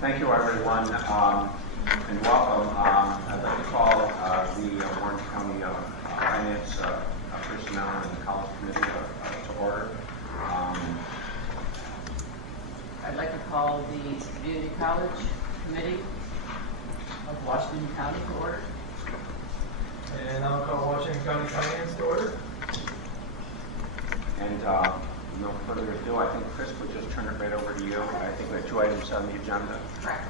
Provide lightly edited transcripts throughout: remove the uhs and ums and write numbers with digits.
Thank you, everyone, and welcome. I'd like to call the Warren County Finance Personnel and College Committee to order. I'd like to call the Community College Committee of Washington County to order. And I'll call Washington County Finance to order. And no further ado, I think Chris would just turn it right over to you. I think we have 2 items on the agenda. Correct.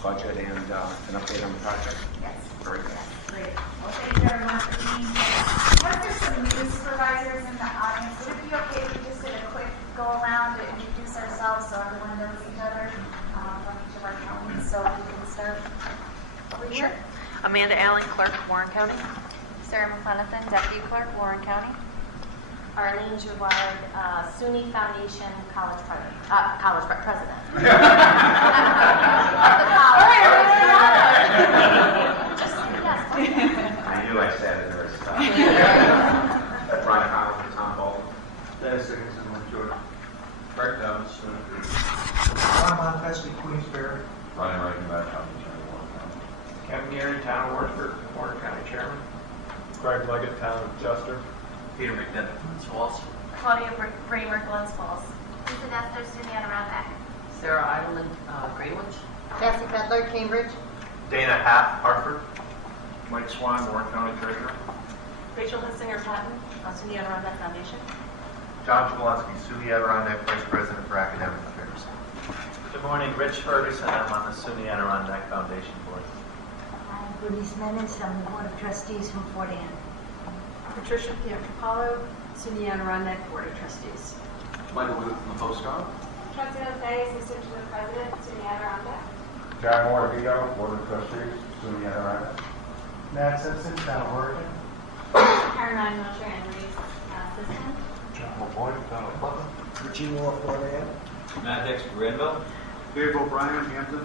Budget and an update on the project. Yes. Very good. Great. Well, thank you everyone for being here. What if there's some new supervisors in the audience? Would it be okay if we just did a quick go around to introduce ourselves so everyone knows each other from each of our counties? So we can start over here. Sure. Amanda Allen, Clerk, Warren County. Sarah McLenathan, Deputy Clerk, Warren County. Arlene Gerard, SUNY Foundation College President. Of the college. Just, yes. I knew I said it there. Ron Collins, Tom Bolton. Dennis Dickinson, North Georgia. Craig Downs, Ron Montesky, Queensbury. Ryan Reichenbach, County Attorney, Warren County. Kevin Geary, Town of Warrensburg, Warren County Chairman. Craig Leggett, Town of Chester. Peter McDevitt, Swalls. Claudia Bramer, Glens Falls. Lisa Nestor, SUNY Adirondack. Sarah Eidelman, Greenwich. Cassie Fedler, Cambridge. Dana Haff, Hartford. Mike Swan, Warren County Treasurer. Rachel Hissinger Patton, SUNY Adirondack Foundation. John Jablonski, SUNY Adirondack Vice President for Academic Affairs. Good morning, Rich Ferguson. I'm on the SUNY Adirondack Foundation Board. I'm Bernice Menace, I'm the Board of Trustees from Fort Anne. Patricia Pietropalo, SUNY Adirondack Board of Trustees. Michael Booth from the Post-Star. Trustee O'Fay, Assistant to the President, SUNY Adirondack. John Moravito, Board of Trustees, SUNY Adirondack. Matt Simpson, Town of Oregon. Caroline Mosher, Anne Marie's assistant. John LaPointe, Town of Putnam. Richie Moore, Fort Anne. Matt Hicks, Granville. Dave O'Brien, Hampton.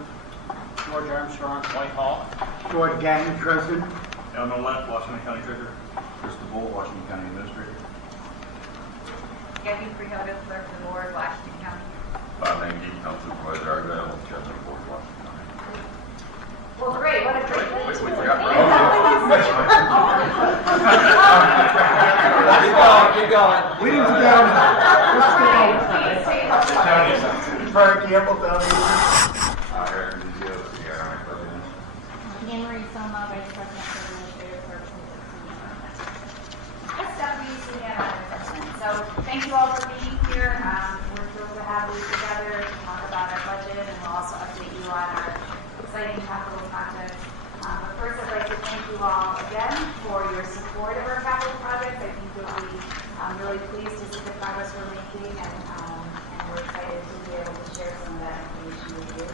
George Armstrong, Whitehall. George Gagnon, Dresden. Eleanor Left, Washington County Treasurer. Krista Bolt, Washington County Administrator. Gabby Frihoto, Clerk of the Board, Washington County. Bob Hankey, Council Supervisor Argyle, Chairman of the Board, Washington County. Well, great. What a great Wait, meeting. we forgot Keep going. We didn't get down. Please stay up. Frank Campbell, Town of Eric Rizio, SUNY Adirondack President. Anne Marie Soma, Vice President for Administrative Purposes at SUNY Adirondack. That's Stephanie, SUNY Adirondack. So thank you all for being here. We're thrilled to have you together to talk about our budget, and we'll also update you on our exciting capital projects. But first, I'd like to thank you all again for your support of our capital projects. I think you'll be really pleased to see the progress we're making, and we're excited to be able to share some of that information with you.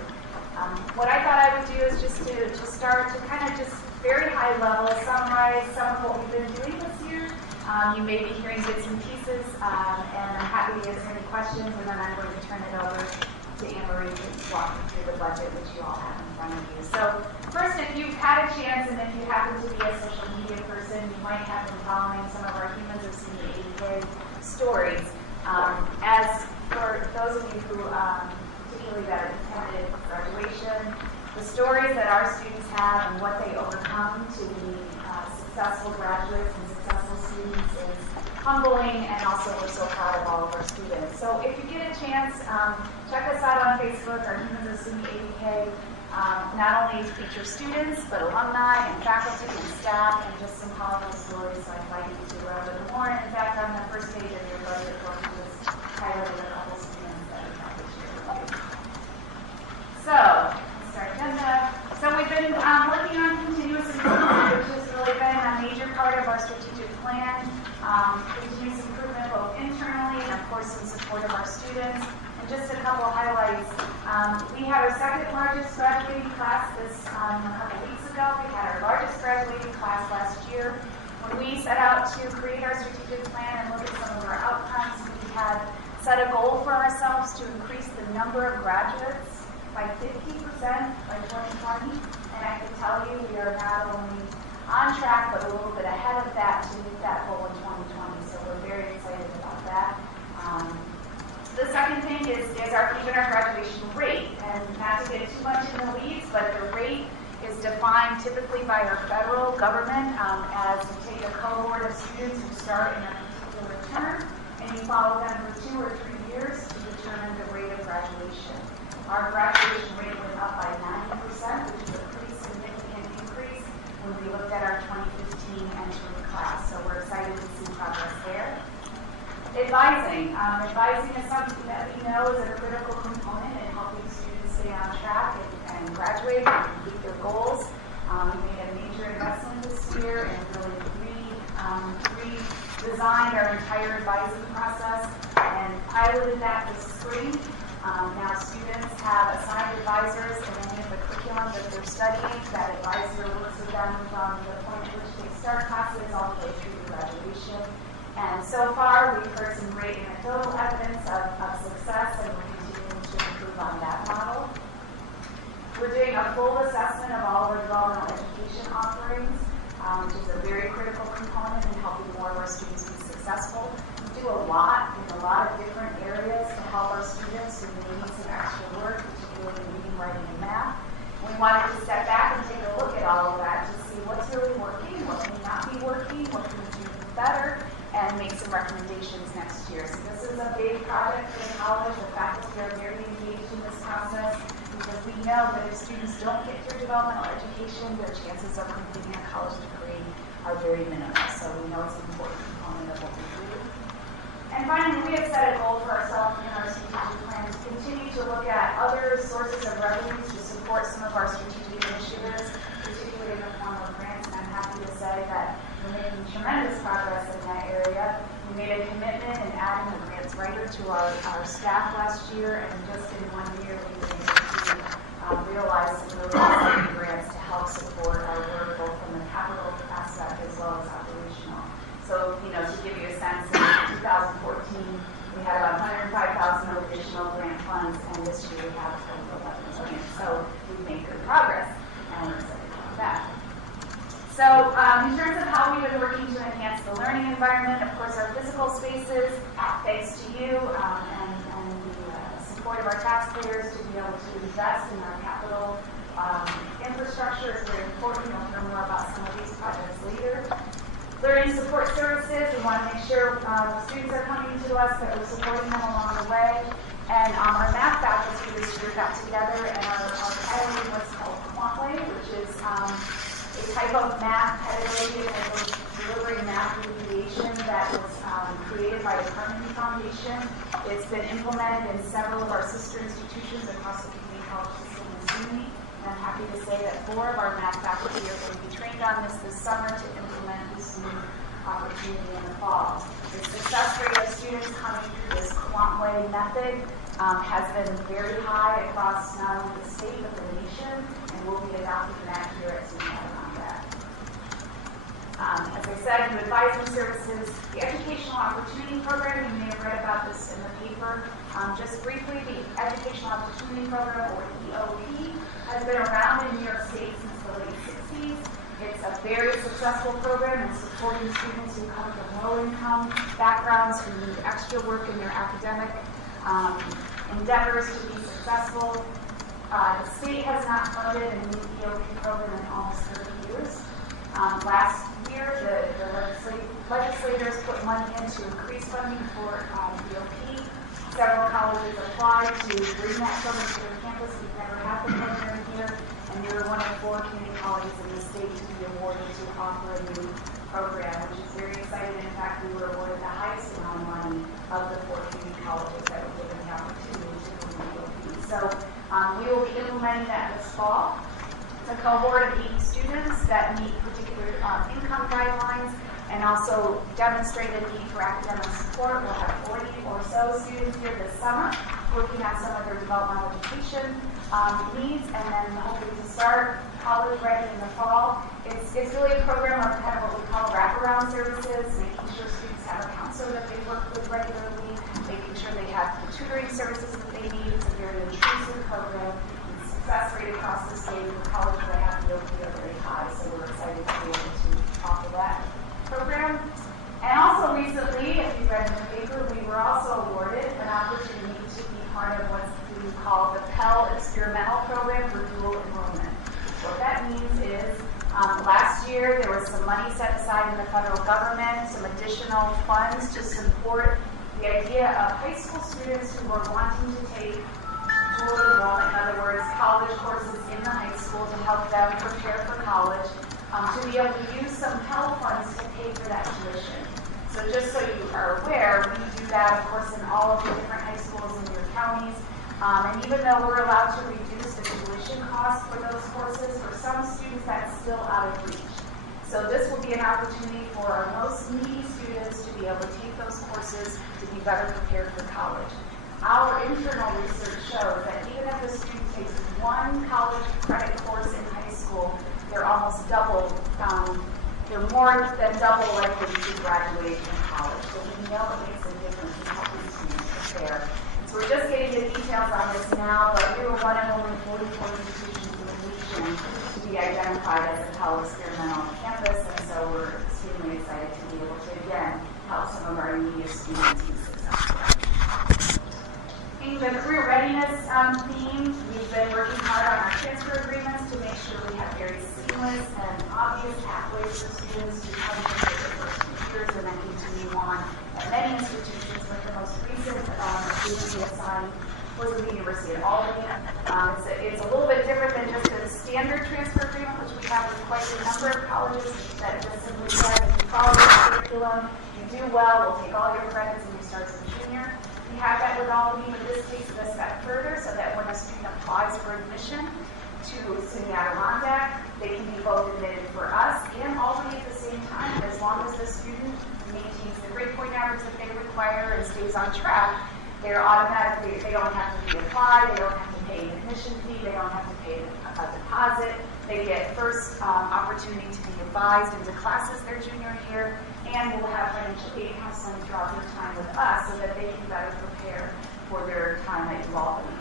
What I thought I would do is just to start to kind of just very high level summarize some of what we've been doing this year. You may be hearing bits and pieces, and I'm happy to answer any questions, and then I'm going to turn it over to Anne Marie to walk you through the budget, which you all have in front of you. So first, if you've had a chance, and if you happen to be a social media person, you might have been following some of our Humans of SUNY 80K stories. As for those of you who particularly that attended graduation, the stories that our students have and what they overcome to be successful graduates and successful students is humbling, and also we're so proud of all of our students. So if you get a chance, check us out on Facebook. Our Humans of SUNY 80K not only feature students, but alumni and faculty and staff, and just some powerful stories. So I invite you to read them more. In fact, on the first page of your budget book, just highlighted a couple students that we have to share with you. So, that's our agenda. So we've been working on continuous improvement, which has really been a major part of our strategic plan. Continuous improvement both internally and, of course, in support of our students. And just a couple highlights. We had our second largest graduating class a couple weeks ago. We had our largest graduating class last year. When we set out to create our strategic plan and look at some of our outcomes, we had set a goal for ourselves to increase the number of graduates by 50% by 2020. And I can tell you we are not only on track, but a little bit ahead of that to meet that goal in 2020. So we're very excited about that. The second thing is even our graduation rate. And not to get too much into but the rate is defined typically by our federal government as you take a cohort of students who start in a particular term and you follow them for 2 or 3 years to determine the rate of graduation. Our graduation rate went up by 90%, which is a pretty significant increase when we looked at our 2015 entering class. So we're excited to see progress there. Advising. Advising is something that we know is a critical component in helping students stay on track and graduate and complete their goals. We made a major investment this year and really redesigned our entire advising process and piloted that this spring. Now students have assigned advisors in any of the curriculum that they're studying. That advisor works with them from the point at which they start classes all the way through to graduation. And so far, we've heard some great anecdotal evidence of success, and we're continuing to improve on that model. We're doing a full assessment of all of our developmental education offerings, which is a very critical component in helping more of our students be successful. We do a lot in a lot of different areas to help our students who may need some extra work, particularly in reading, writing, and math. We wanted to step back and take a look at all of that to see what's really working, what may not be working, what can we do better, and make some recommendations next year. So this is a big project for the college. The faculty are very engaged in this process because we know that if students don't get through developmental education, their chances of completing a college degree are very minimal. So we know it's an important component of what we do. And finally, we have set a goal for ourselves in our strategic plan to continue to look at other sources of revenues to support some of our strategic initiatives, particularly in the form of grants. And I'm happy to say that we're making tremendous progress in that area. We made a commitment in adding a grants writer to our staff last year, and just in 1 year we've been able to realize some really exciting grants to help support our work both from the capital aspect as well as operational. So, to give you a sense, in 2014 we had about 105,000 additional grant funds, and this year we have a total of 11 million. So we've made good progress, and we're excited about that. So in terms of how we've been working to enhance the learning environment, of course our physical spaces, thanks to you and the support of our taxpayers to be able to invest in our capital infrastructure is very important. You'll hear more about some of these projects later. Learning support services, we want to make sure students are coming to us, that we're supporting them along the way. And our math faculty this year got together and are piloting what's called Quantway, which is a type of math pedagogy, a type of delivering math remediation that was created by the Carnegie Foundation. It's been implemented in several of our sister institutions across the community college system in SUNY. And I'm happy to say that 4 of our math faculty are going to be trained on this summer to implement this new opportunity in the fall. The success rate of students coming through this Quantway method has been very high across not only the state but the nation, and we'll be adopting that here at SUNY on that. As I said, new advising services, the Educational Opportunity Program, you may have read about this in the paper. Just briefly, the Educational Opportunity Program, or EOP, has been around in New York State since the late 60s. It's a very successful program in supporting students who come from low-income backgrounds who need extra work in their academic endeavors to be successful. The state has not funded a new EOP program in almost 30 years. Last year, the legislators put money in to increase funding for EOP. Several colleges applied to bring that program to their campus. We've never had the program here, and we were one of 4 community colleges in the state to be awarded to offer a new program, which is very exciting. In fact, we were awarded the highest amount of money of the 4 community colleges that were given the opportunity to do EOP. So we will be implementing that this fall. It's a cohort of 80 students that meet particular income guidelines and also demonstrate a need for academic support. We'll have 40 or so students here this summer working on some of their developmental education needs, and then hoping to start college ready in the fall. It's really a program of kind of what we call wraparound services, making sure students have a counselor that they work with regularly, making sure they have the tutoring services that they need. It's a very intrusive program. The success rate across the state for college that have EOP are very high, so we're excited to be able to offer that program. And also recently, if you read in the paper, we were also awarded an opportunity to be part of what we call the Pell Experimental Program for dual enrollment. additional funds to support the idea of high school students who are wanting to take dual enrollment, in other words, college courses in the high school to help them prepare for college, to be able to use some Pell funds to pay for that tuition. So just so you are aware, we do that, of course, in all of the different high schools in your counties. And even though we're allowed to reduce the tuition cost for those courses, for some students that's still out of reach. So this will be an opportunity for our most needy students to be able to take those courses to be better prepared for college. Our internal research shows that even if a student takes one college credit course in high school, they're almost double, they're more than double likely to graduate from college. So we know it makes a difference in helping students prepare. So we're just getting the details on this now, but we were one of only 44 institutions in the nation to be identified as a Pell experimental campus, and so we're extremely excited to be able to, again, help some of our neediest students be successful. In the career readiness theme, we've been working hard on our transfer agreements to make sure we have very seamless and obvious pathways for students to come to their first 2 years and then continue on. At many institutions, like the most recent student we assigned was with the University of Albany. It's a little bit different than just a standard transfer agreement, which we have with quite a number of colleges that just simply says, if you follow the curriculum, you do well, we'll take all your credits and you start as a junior. We have that with Albany, but this takes it a step further so that when a student applies for admission to SUNY Adirondack, they can be both admitted for us and Albany at the same time, as long as the student maintains the grade point average that they require and stays on track. They're automatically, they don't have to be applied, they don't have to pay an admission fee, they don't have to pay a deposit. They get first opportunity to be advised into classes their junior year, and will have financial aid counseling throughout their time with us so that they can better prepare for their time at Albany.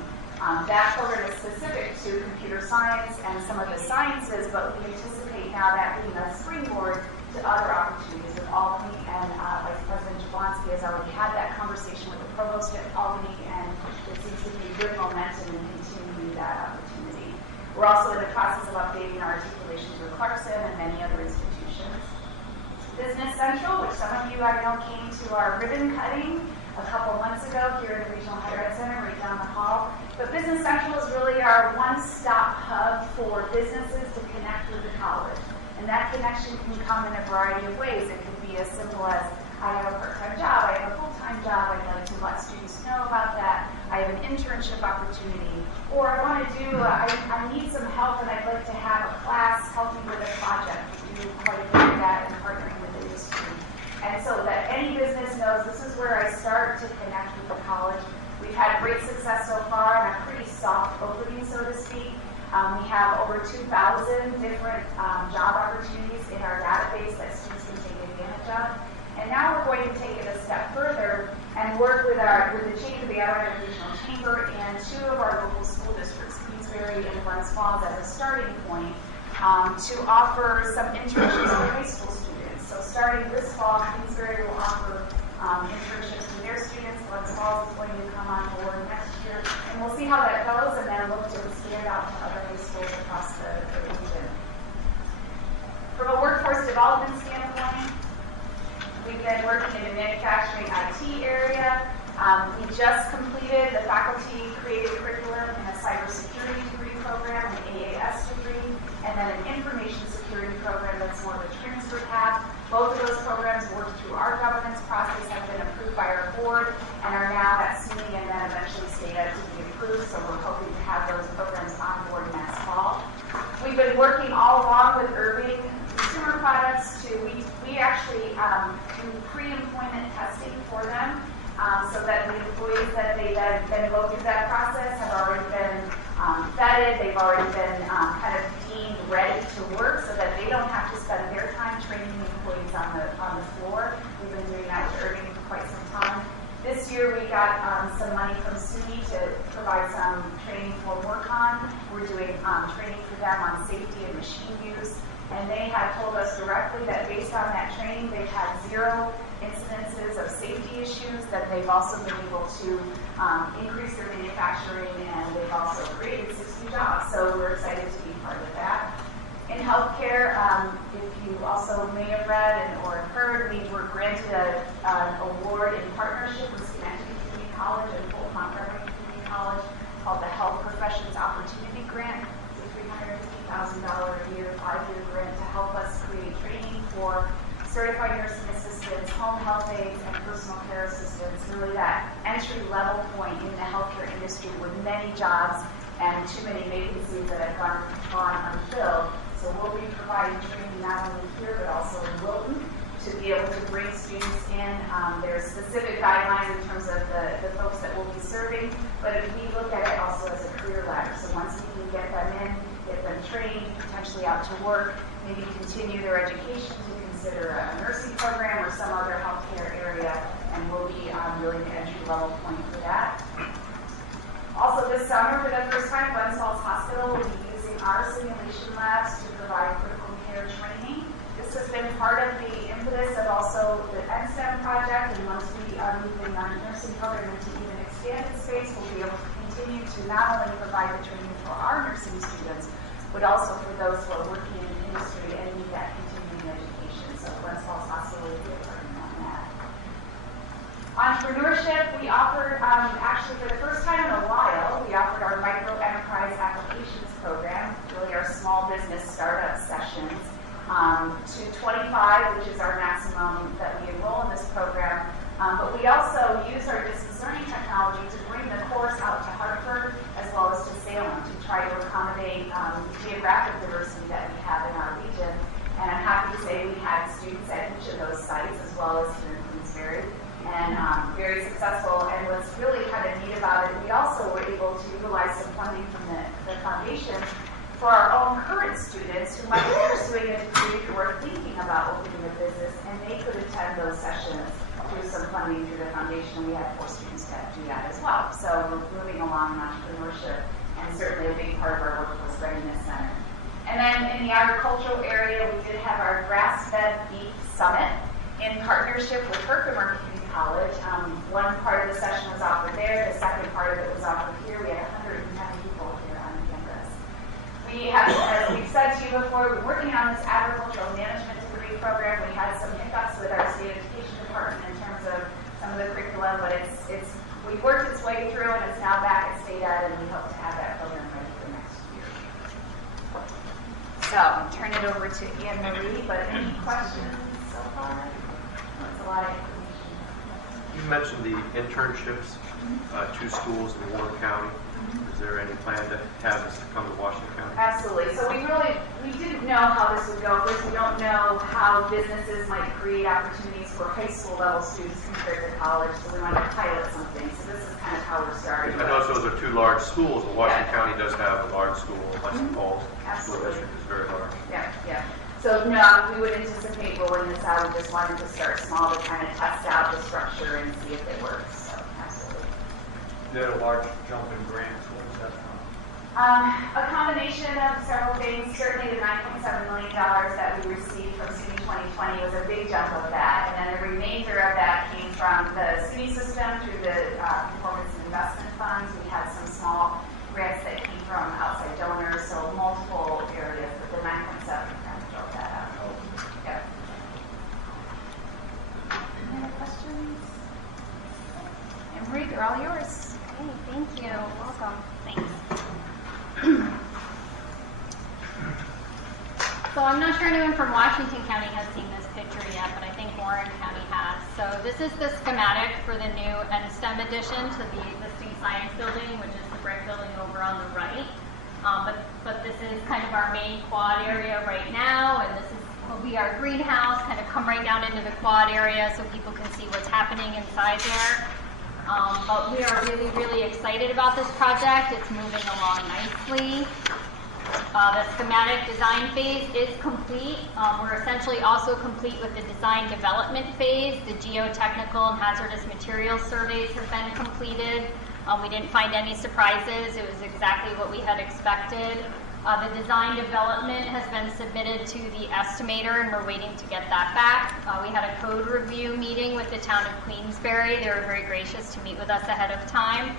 That program is specific to computer science and some of the sciences, but we anticipate now that being a springboard to other opportunities at Albany, and Vice President Jablonski has already had that conversation with the provost at Albany, and there seems to be good momentum in continuing that opportunity. We're also in the process of updating our articulations with Clarkson and many other institutions. Business Central, which some of you I know came to our ribbon cutting a couple months ago here at the Regional Higher Ed Center right down the hall. But Business Central is really our one-stop hub for businesses to connect with the college. And that connection can come in a variety of ways. It could be as simple as, I have a part-time job, I have a full-time job, I'd like to let students know about that, I have an internship opportunity, or I want to do, I need some help and I'd like to have a class help me with a project. We do quite a bit of that in partnering with the industry. And so that any business knows this is where I start to connect with the college. We've had great success so far and a pretty soft opening, so to speak. We have over 2,000 different job opportunities in our database that students can take advantage of. And now we're going to take it a step further and work with the chamber, the Adirondack Regional Chamber, and 2 of our local school districts, Queensbury and Glens Falls, as a starting point to offer some internships for high school students. So starting this fall, Queensbury will offer internships to their students. Glens Falls is going to come on board next year, and we'll see how that goes, and then look to expand out to other high schools across the region. From a workforce development standpoint, we've been working in the manufacturing IT area. We just completed the faculty created curriculum in a cybersecurity degree program, an AAS degree, and then an information security program that's more of a transfer path. Both of those programs worked through our governance process, have been approved by our board, and are now at SUNY and then eventually STATA to be approved, so we're hoping to have those programs on board next fall. We've been working all along with Irving Consumer Products we actually do pre-employment testing for them, so that the employees that they then go through that process have already been vetted, they've already been kind of deemed ready to work, so that they don't have to spend their time training the employees on the floor. We've been doing that with Irving for quite some time. This year we got some money from SUNY to provide some training for WorkOn. We're doing training for them on safety and machine use. And they have told us directly that based on that training, they've had 0 incidences of safety issues, that they've also been able to increase their manufacturing, and they've also created 60 jobs. So we're excited to be part of that. In healthcare, if you also may have read or heard, we were granted an award in partnership with Schenectady Community College and Fulton Montgomery Community College called the Health Professions Opportunity Grant. It's a $350,000 a year, 5-year grant to help us create training for certified nursing assistants, home health aides, and personal care assistants, really that entry-level point in the healthcare industry with many jobs and too many vacancies that have gone unfilled. So we'll be providing training not only here, but also in Wilton to be able to bring students in. There's specific guidelines in terms of the folks that we'll be serving, but if we look at it also as a career ladder. So once we can get them in, get them trained, potentially out to work, maybe continue their education to consider a nursing program or some other healthcare area, and we'll be really the entry-level point for that. Also this summer, for the first time, Glens Falls Hospital will be using our simulation labs to provide critical care training. This has been part of the impetus of also the NSTEM project, and once we move in our nursing program into even expanded space, we'll be able to continue to not only provide the training for our nursing students, but also for those who are working in the industry and need that continuing education. So Glens Falls Hospital will be working on that. Entrepreneurship, we offered, actually for the first time in a while, we offered our Micro Enterprise Applications Program, really our small business startup sessions, to 25, which is our maximum that we enroll in this program. But we also use our distance learning technology to bring the course out to Hartford as well as to Salem to try to accommodate the geographic diversity that we have in our region. And I'm happy to say we had students at each of those sites as well as here in Queensbury, and very successful. And what's really kind of neat about it, we also were able to utilize some funding from the foundation for our own current students who might be pursuing a degree or thinking about opening a business, and they could attend those sessions through some funding through the foundation. We had 4 students that do that as well. So we're moving along in entrepreneurship, and certainly a big part of our Workforce Readiness Center. And then in the agricultural area, we did have our grass-fed beef summit in partnership with Herkimer Community College. One part of the session was offered there. The second part of it was offered here. We had 110 people here on campus. We have, as we've said to you before, we're working on this agricultural management degree program. We had some hiccups with our state education department in terms of some of the curriculum, but we've worked its way through, and it's now back at state ed, and we hope to have that program ready for next year. So I'll turn it over to Anne Marie, but any questions so far? That's a lot of information. You mentioned the internships, 2 schools in Warren County. Is there any plan to have this come to Washington County? Absolutely. So we didn't know how this would go. First, we don't know how businesses might create opportunities for high school level students compared to college, so we wanted to pilot something. So this is kind of how we're starting. I noticed those are 2 large schools, but Washington County does have a large school. Western Falls School District is very large. Yeah. So no, we would anticipate rolling this out. We just wanted to start small to kind of test out the structure and see if it works. So absolutely. You had a large jump in grants. What was that from? A combination of several things. Certainly the $9.7 million that we received from SUNY 2020 was a big jump of that. And then the remainder of that came from the SUNY system through the performance and investment funds. We had some small grants that came from outside donors, so multiple areas, but the 9.7 kind of drove that out. Yeah. Any other questions? Emery, they're all yours. Okay, thank you. Welcome. Thanks. So I'm not sure anyone from Washington County has seen this picture yet, but I think Warren County has. So this is the schematic for the new NSTEM addition to the existing science building, which is the brick building over on the right. But this is kind of our main quad area right now, and this will be our greenhouse, kind of come right down into the quad area so people can see what's happening inside there. But we are really, really excited about this project. It's moving along nicely. The schematic design phase is complete. We're essentially also complete with the design development phase. The geotechnical and hazardous materials surveys have been completed. We didn't find any surprises. It was exactly what we had expected. The design development has been submitted to the estimator, and we're waiting to get that back. We had a code review meeting with the town of Queensbury. They were very gracious to meet with us ahead of time.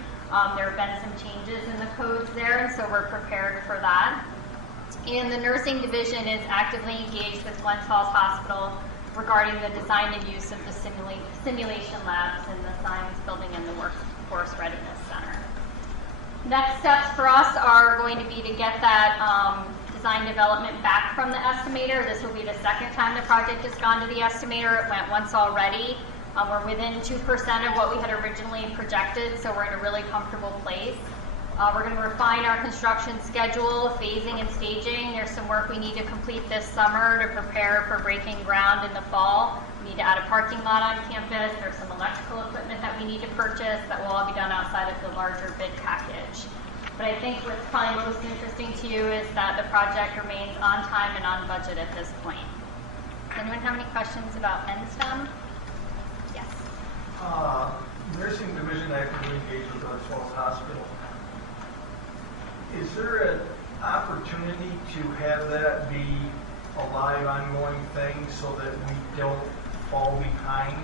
There have been some changes in the codes there, and so we're prepared for that. And the nursing division is actively engaged with Glens Falls Hospital regarding the design and use of the simulation labs in the science building and the workforce readiness center. Next steps for us are going to be to get that design development back from the estimator. This will be the second time the project has gone to the estimator. It went once already. We're within 2% of what we had originally projected, so we're in a really comfortable place. We're going to refine our construction schedule, phasing and staging. There's some work we need to complete this summer to prepare for breaking ground in the fall. We need to add a parking lot on campus. There's some electrical equipment that we need to purchase that will all be done outside of the larger bid package. But I think what's probably most interesting to you is that the project remains on time and on budget at this point. Does anyone have any questions about NSTEM? Yes. Nursing division actively engaged with Glens Falls Hospital. Is there an opportunity to have that be a live, ongoing thing so that we don't fall behind?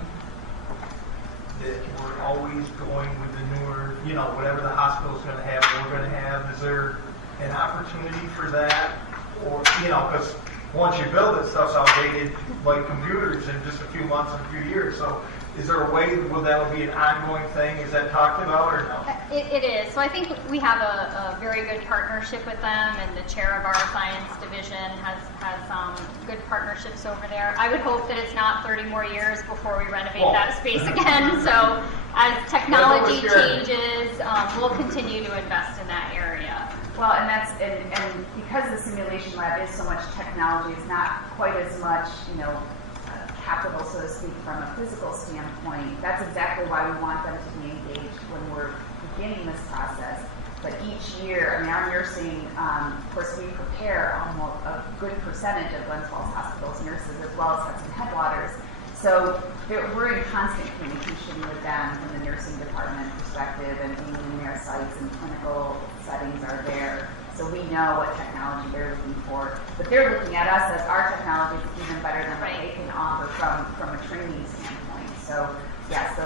That we're always going with the newer, whatever the hospital's going to have, we're going to have. Is there an opportunity for that? Or, because once you build it, stuff's outdated like computers in just a few months and a few years. So is there a way that'll be an ongoing thing? Is that talked about or no? It is. So I think we have a very good partnership with them, and the chair of our science division has good partnerships over there. I would hope that it's not 30 more years before we renovate that space again. So as technology changes, we'll continue to invest in that area. Well, and because the simulation lab is so much technology, it's not quite as much, capital, so to speak, from a physical standpoint. That's exactly why we want them to be engaged when we're beginning this process. But each year, our nursing, of course, we prepare almost a good percentage of Glens Falls Hospital's nurses as well as Hudson Headwaters. So we're in constant communication with them from the nursing department perspective, and being in their sites and clinical settings are there. So we know what technology they're looking for. But they're looking at us as our technology is even better than what they can offer from a training standpoint. So yes,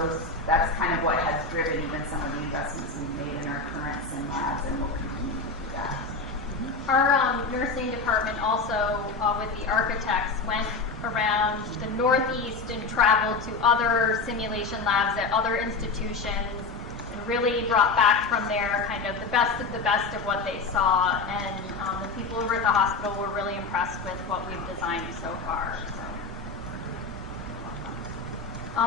that's kind of what has driven even some of the investments we've made in our current sim labs, and we'll continue to do that. Our nursing department also, with the architects, went around the Northeast and traveled to other simulation labs at other institutions, and really brought back from there kind of the best of what they saw. And the people over at the hospital were really impressed with what we've designed so far.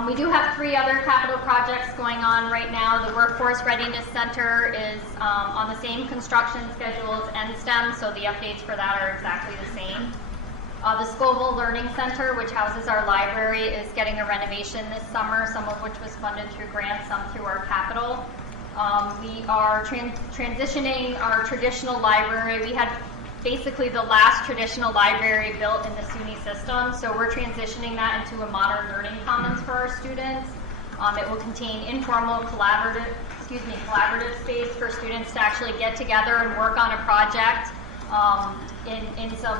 We do have 3 other capital projects going on right now. The Workforce Readiness Center is on the same construction schedule as NSTEM, so the updates for that are exactly the same. The Scoville Learning Center, which houses our library, is getting a renovation this summer, some of which was funded through grants, some through our capital. We are transitioning our traditional library. We had basically the last traditional library built in the SUNY system, so we're transitioning that into a modern learning commons for our students. It will contain informal collaborative space for students to actually get together and work on a project in some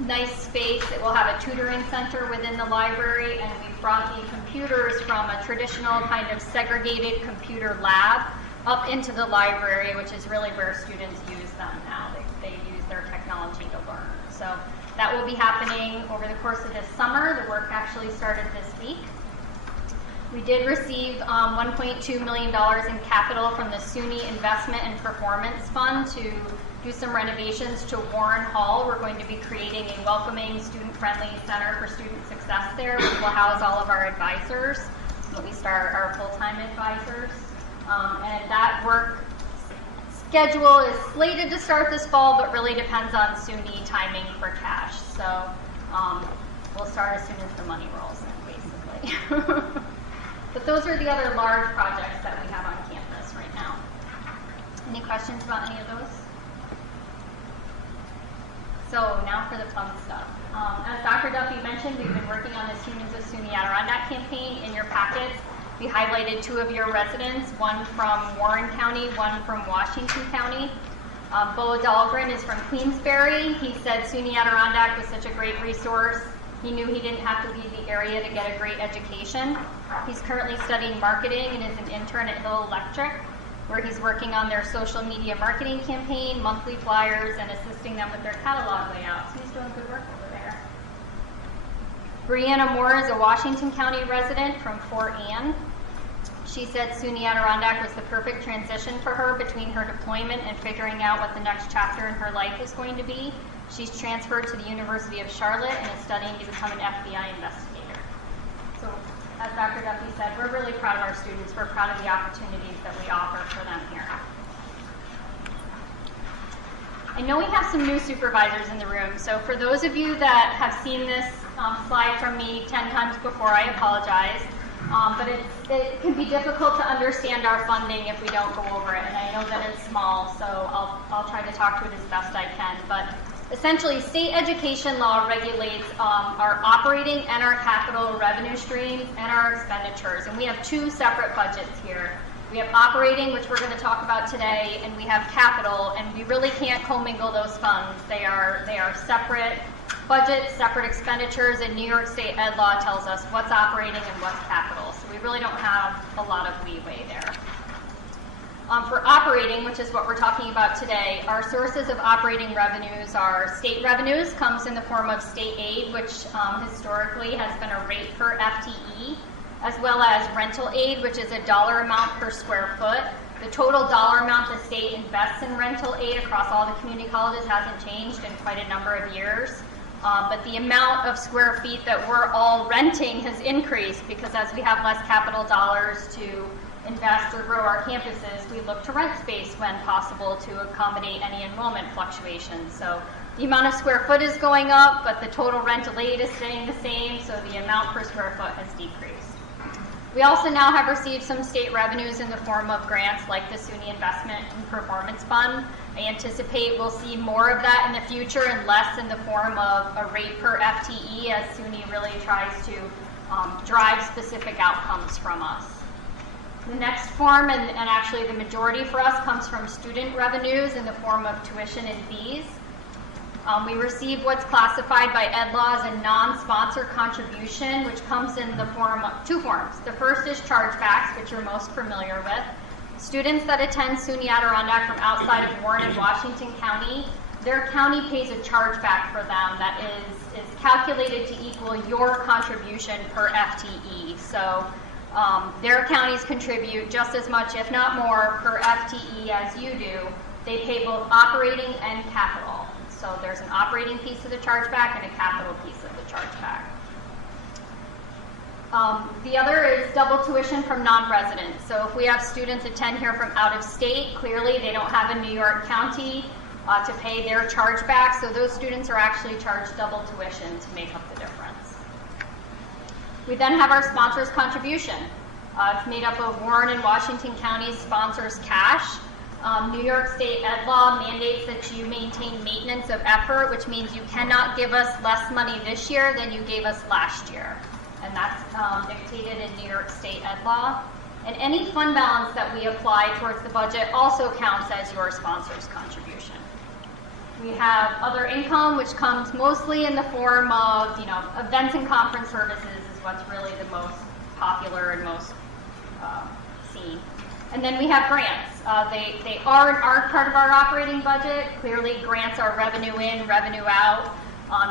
nice space. It will have a tutoring center within the library, and we've brought the computers from a traditional kind of segregated computer lab up into the library, which is really where students use them now. They use their technology to learn. So that will be happening over the course of this summer. The work actually started this week. We did receive $1.2 million in capital from the SUNY Investment and Performance Fund to do some renovations to Warren Hall. We're going to be creating a welcoming, student-friendly center for student success there, which will house all of our advisors, at least our full-time advisors. And that work schedule is slated to start this fall, but really depends on SUNY timing for cash. So we'll start as soon as the money rolls in, basically. But those are the other large projects that we have on campus right now. Any questions about any of those? So now for the fun stuff. As Dr. Duffy mentioned, we've been working on this Humans of SUNY Adirondack campaign. In your packets, we highlighted 2 of your residents, one from Warren County, one from Washington County. Bo Dahlgren is from Queensbury. He said SUNY Adirondack was such a great resource. He knew he didn't have to leave the area to get a great education. He's currently studying marketing and is an intern at Hill Electric, where he's working on their social media marketing campaign, monthly flyers, and assisting them with their catalog layout. So he's doing good work over there. Brianna Moore is a Washington County resident from Fort Anne. She said SUNY Adirondack was the perfect transition for her between her deployment and figuring out what the next chapter in her life is going to be. She's transferred to the University of Charlotte and is studying to become an FBI investigator. So, as Dr. Duffy said, we're really proud of our students. We're proud of the opportunities that we offer for them here. I know we have some new supervisors in the room, so for those of you that have seen this slide from me 10 times before, I apologize. But it can be difficult to understand our funding if we don't go over it, and I know that it's small, so I'll try to talk to it as best I can. But essentially, state education law regulates our operating and our capital revenue streams and our expenditures, and we have two separate budgets here. We have operating, which we're going to talk about today, and we have capital, and we really can't commingle those funds. They are separate budgets, separate expenditures, and New York State Ed law tells us what's operating and what's capital. So we really don't have a lot of leeway there. For operating, which is what we're talking about today, our sources of operating revenues are state revenues, comes in the form of state aid, which historically has been a rate per FTE, as well as rental aid, which is a dollar amount per square foot. The total dollar amount the state invests in rental aid across all the community colleges hasn't changed in quite a number of years. But the amount of square feet that we're all renting has increased because as we have less capital dollars to invest or grow our campuses, we look to rent space when possible to accommodate any enrollment fluctuations. So the amount of square foot is going up, but the total rental aid is staying the same, so the amount per square foot has decreased. We also now have received some state revenues in the form of grants like the SUNY Investment and Performance Fund. I anticipate we'll see more of that in the future and less in the form of a rate per FTE as SUNY really tries to drive specific outcomes from us. The next form, and actually the majority for us, comes from student revenues in the form of tuition and fees. We receive what's classified by Ed law as a non-sponsor contribution, which comes in the form of two forms. The first is chargebacks, which you're most familiar with. Students that attend SUNY Adirondack from outside of Warren and Washington County, their county pays a chargeback for them that is calculated to equal your contribution per FTE. So their counties contribute just as much, if not more, per FTE as you do. They pay both operating and capital. So there's an operating piece of the chargeback and a capital piece of the chargeback. The other is double tuition from non-residents. So if we have students attend here from out of state, clearly they don't have a New York County to pay their chargeback, so those students are actually charged double tuition to make up the difference. We then have our sponsors contribution. It's made up of Warren and Washington County sponsors cash. New York State Ed law mandates that you maintain maintenance of effort, which means you cannot give us less money this year than you gave us last year. And that's dictated in New York State Ed law. And any fund balance that we apply towards the budget also counts as your sponsor's contribution. We have other income, which comes mostly in the form of, events and conference services is what's really the most popular and most seen. And then we have grants. They aren't part of our operating budget. Clearly, grants are revenue in, revenue out.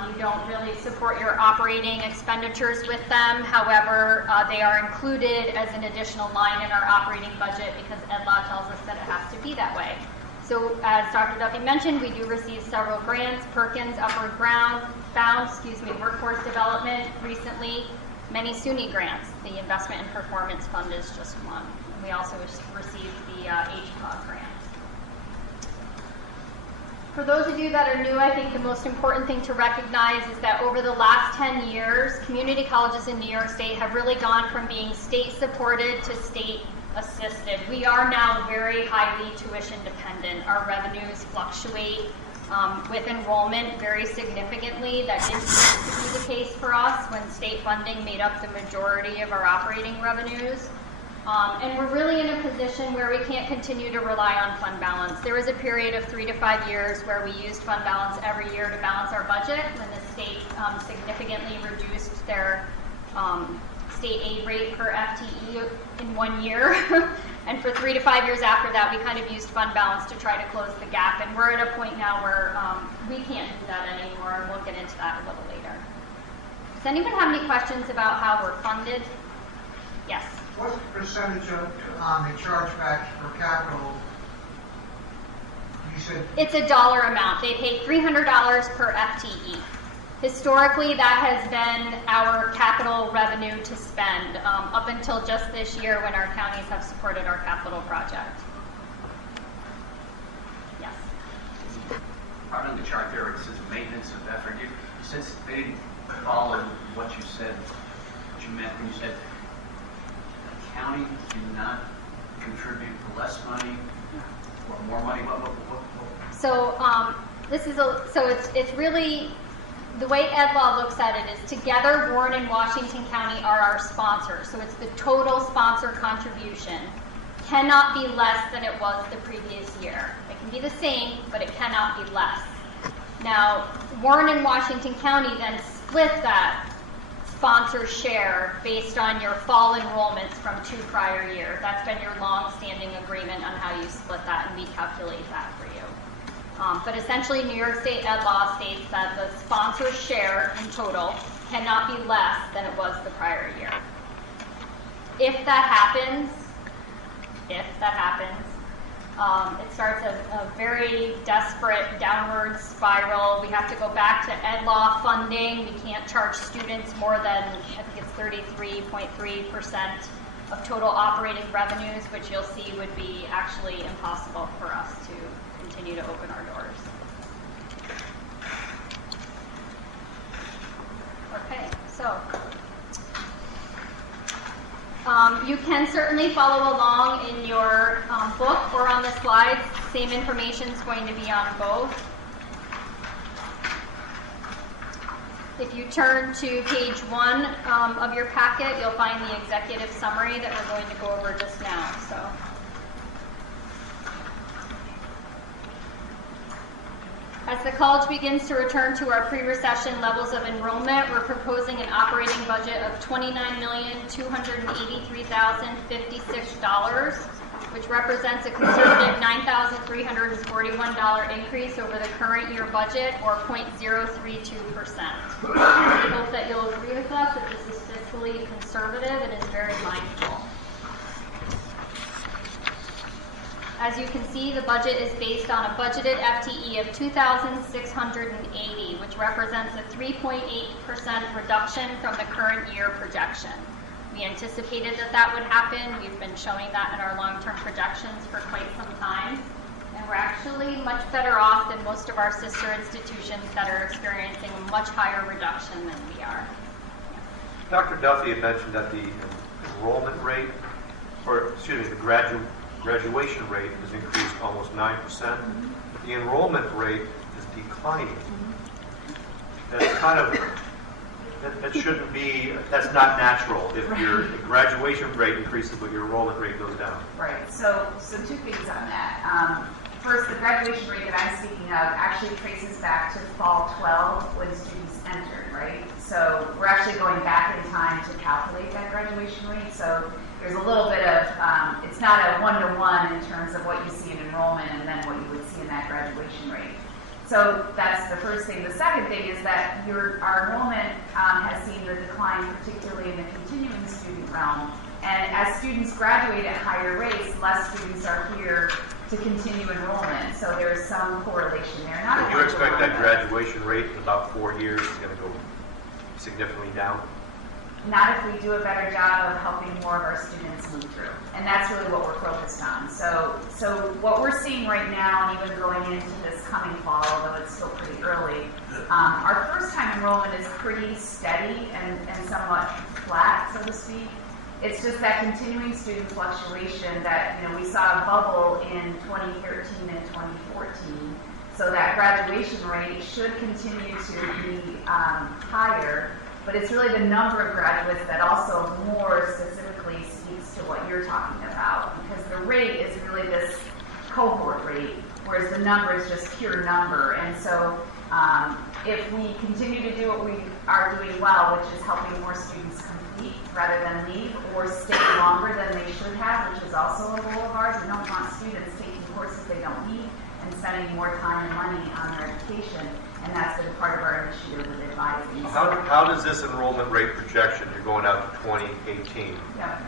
You don't really support your operating expenditures with them. However, they are included as an additional line in our operating budget because Ed law tells us that it has to be that way. So as Dr. Duffy mentioned, we do receive several grants, Perkins, Upward Bound, Workforce Development recently, many SUNY grants. The Investment and Performance Fund is just one. We also received the HPOG grant. For those of you that are new, I think the most important thing to recognize is that over the last 10 years, community colleges in New York State have really gone from being state-supported to state-assisted. We are now very highly tuition dependent. Our revenues fluctuate with enrollment very significantly. That didn't used to be the case for us when state funding made up the majority of our operating revenues. And we're really in a position where we can't continue to rely on fund balance. There was a period of 3 to 5 years where we used fund balance every year to balance our budget when the state significantly reduced their state aid rate per FTE in 1 year. And for 3 to 5 years after that, we kind of used fund balance to try to close the gap. And we're at a point now where we can't do that anymore, and we'll get into that a little later. Does anyone have any questions about how we're funded? Yes. What's the percentage of the chargebacks for capital? You said It's a dollar amount. They pay $300 per FTE. Historically, that has been our capital revenue to spend up until just this year when our counties have supported our capital project. Yes. Part of the chart there, it says maintenance of effort. Since they didn't follow what you said, what you meant when you said the county cannot contribute less money or more money, what? So it's really, the way Ed Law looks at it is together Warren and Washington County are our sponsors. So it's the total sponsor contribution cannot be less than it was the previous year. It can be the same, but it cannot be less. Now, Warren and Washington County then split that sponsor share based on your fall enrollments from 2 prior years. That's been your long-standing agreement on how you split that, and we calculate that for you. But essentially, New York State Ed Law states that the sponsor share in total cannot be less than it was the prior year. If that happens, it starts a very desperate downward spiral. We have to go back to Ed Law funding. We can't charge students more than, I think it's 33.3% of total operating revenues, which you'll see would be actually impossible for us to continue to open our doors. Okay, so you can certainly follow along in your book or on the slides. Same information is going to be on both. If you turn to page 1 of your packet, you'll find the executive summary that we're going to go over just now. So, as the college begins to return to our pre-recession levels of enrollment, we're proposing an operating budget of $29,283,056, which represents a conservative $9,341 increase over the current year budget, or 0.032%. We hope that you'll agree with us that this is fiscally conservative and is very mindful. As you can see, the budget is based on a budgeted FTE of 2,680, which represents a 3.8% reduction from the current year projection. We anticipated that would happen. We've been showing that in our long-term projections for quite some time. And we're actually much better off than most of our sister institutions that are experiencing a much higher reduction than we are. Dr. Duffy had mentioned that the enrollment rate, the graduation rate has increased almost 9%. But the enrollment rate is declining. That's kind of, that shouldn't be, that's not natural if your graduation rate increases but your enrollment rate goes down. Right, so 2 things on that. First, the graduation rate that I'm speaking of actually traces back to fall 12 when students entered, right? So we're actually going back in time to calculate that graduation rate. So there's a little bit of, it's not a one-to-one in terms of what you see in enrollment and then what you would see in that graduation rate. So that's the first thing. The second thing is that our enrollment has seen the decline, particularly in the continuing student realm. And as students graduate at higher rates, less students are here to continue enrollment. So there's some correlation there. Do you expect that graduation rate in about 4 years is going to go significantly down? Not if we do a better job of helping more of our students move through. And that's really what we're focused on. So what we're seeing right now, and even going into this coming fall, although it's still pretty early, our first-time enrollment is pretty steady and somewhat flat, so to speak. It's just that continuing student fluctuation that, we saw a bubble in 2013 and 2014. So that graduation rate should continue to be higher. But it's really the number of graduates that also more specifically speaks to what you're talking about, because the rate is really this cohort rate, whereas the number is just pure number. And so if we continue to do what we are doing well, which is helping more students complete rather than leave or stay longer than they should have, which is also a goal of ours, we don't want students taking courses they don't need and spending more time and money on their education. And that's been part of our initiative with advising. How does this enrollment rate projection, you're going out to 2018, Yep.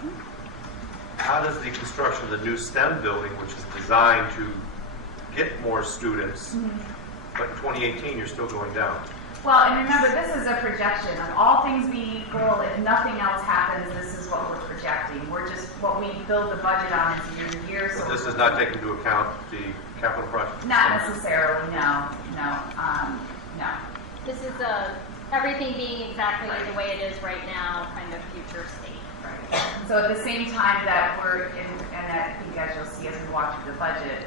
how does the construction of the new STEM building, which is designed to get more students, but in 2018 you're still going down? Well, and remember, this is a projection of all things being equal. If nothing else happens, this is what we're projecting. We're just, what we build the budget on is year to year. So This does not take into account the capital project? not necessarily, no. This is everything being exactly the way it is right now, kind of future state. Right. So at the same time that we're in, and I think as you'll see as we walk through the budget,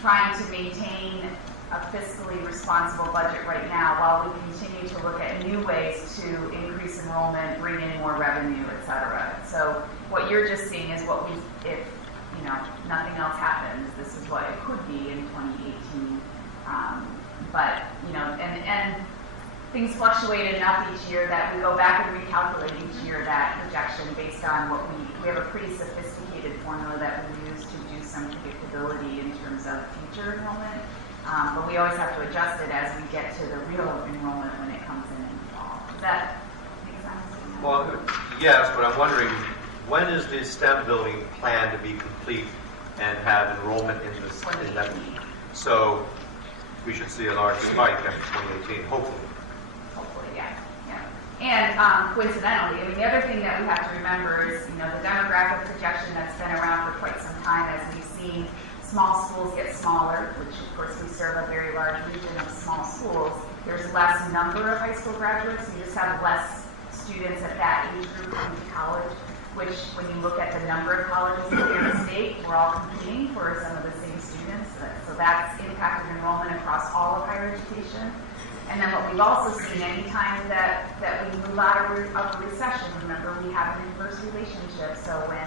trying to maintain a fiscally responsible budget right now while we continue to look at new ways to increase enrollment, bring in more revenue, et cetera. So what you're just seeing is what we, if nothing else happens, this is what it could be in 2018. But and things fluctuate enough each year that we go back and recalculate each year that projection based on what we have a pretty sophisticated formula that we use to do some predictability in terms of future enrollment. But we always have to adjust it as we get to the real enrollment when it comes in the fall. Does that make sense? Well, yes, but I'm wondering, when is the STEM building planned to be complete and have enrollment in this? In that? So we should see a large spike after 2018, hopefully. Hopefully, yeah. And coincidentally, I mean, the other thing that we have to remember is, the demographic projection that's been around for quite some time as we've seen small schools get smaller, which of course we serve a very large region of small schools. There's less number of high school graduates, so you just have less students at that age group coming to college, which when you look at the number of colleges in the state, we're all competing for some of the same students. So that's impacted enrollment across all of higher education. And then what we've also seen anytime that we move out of a recession, remember we have an inverse relationship. So when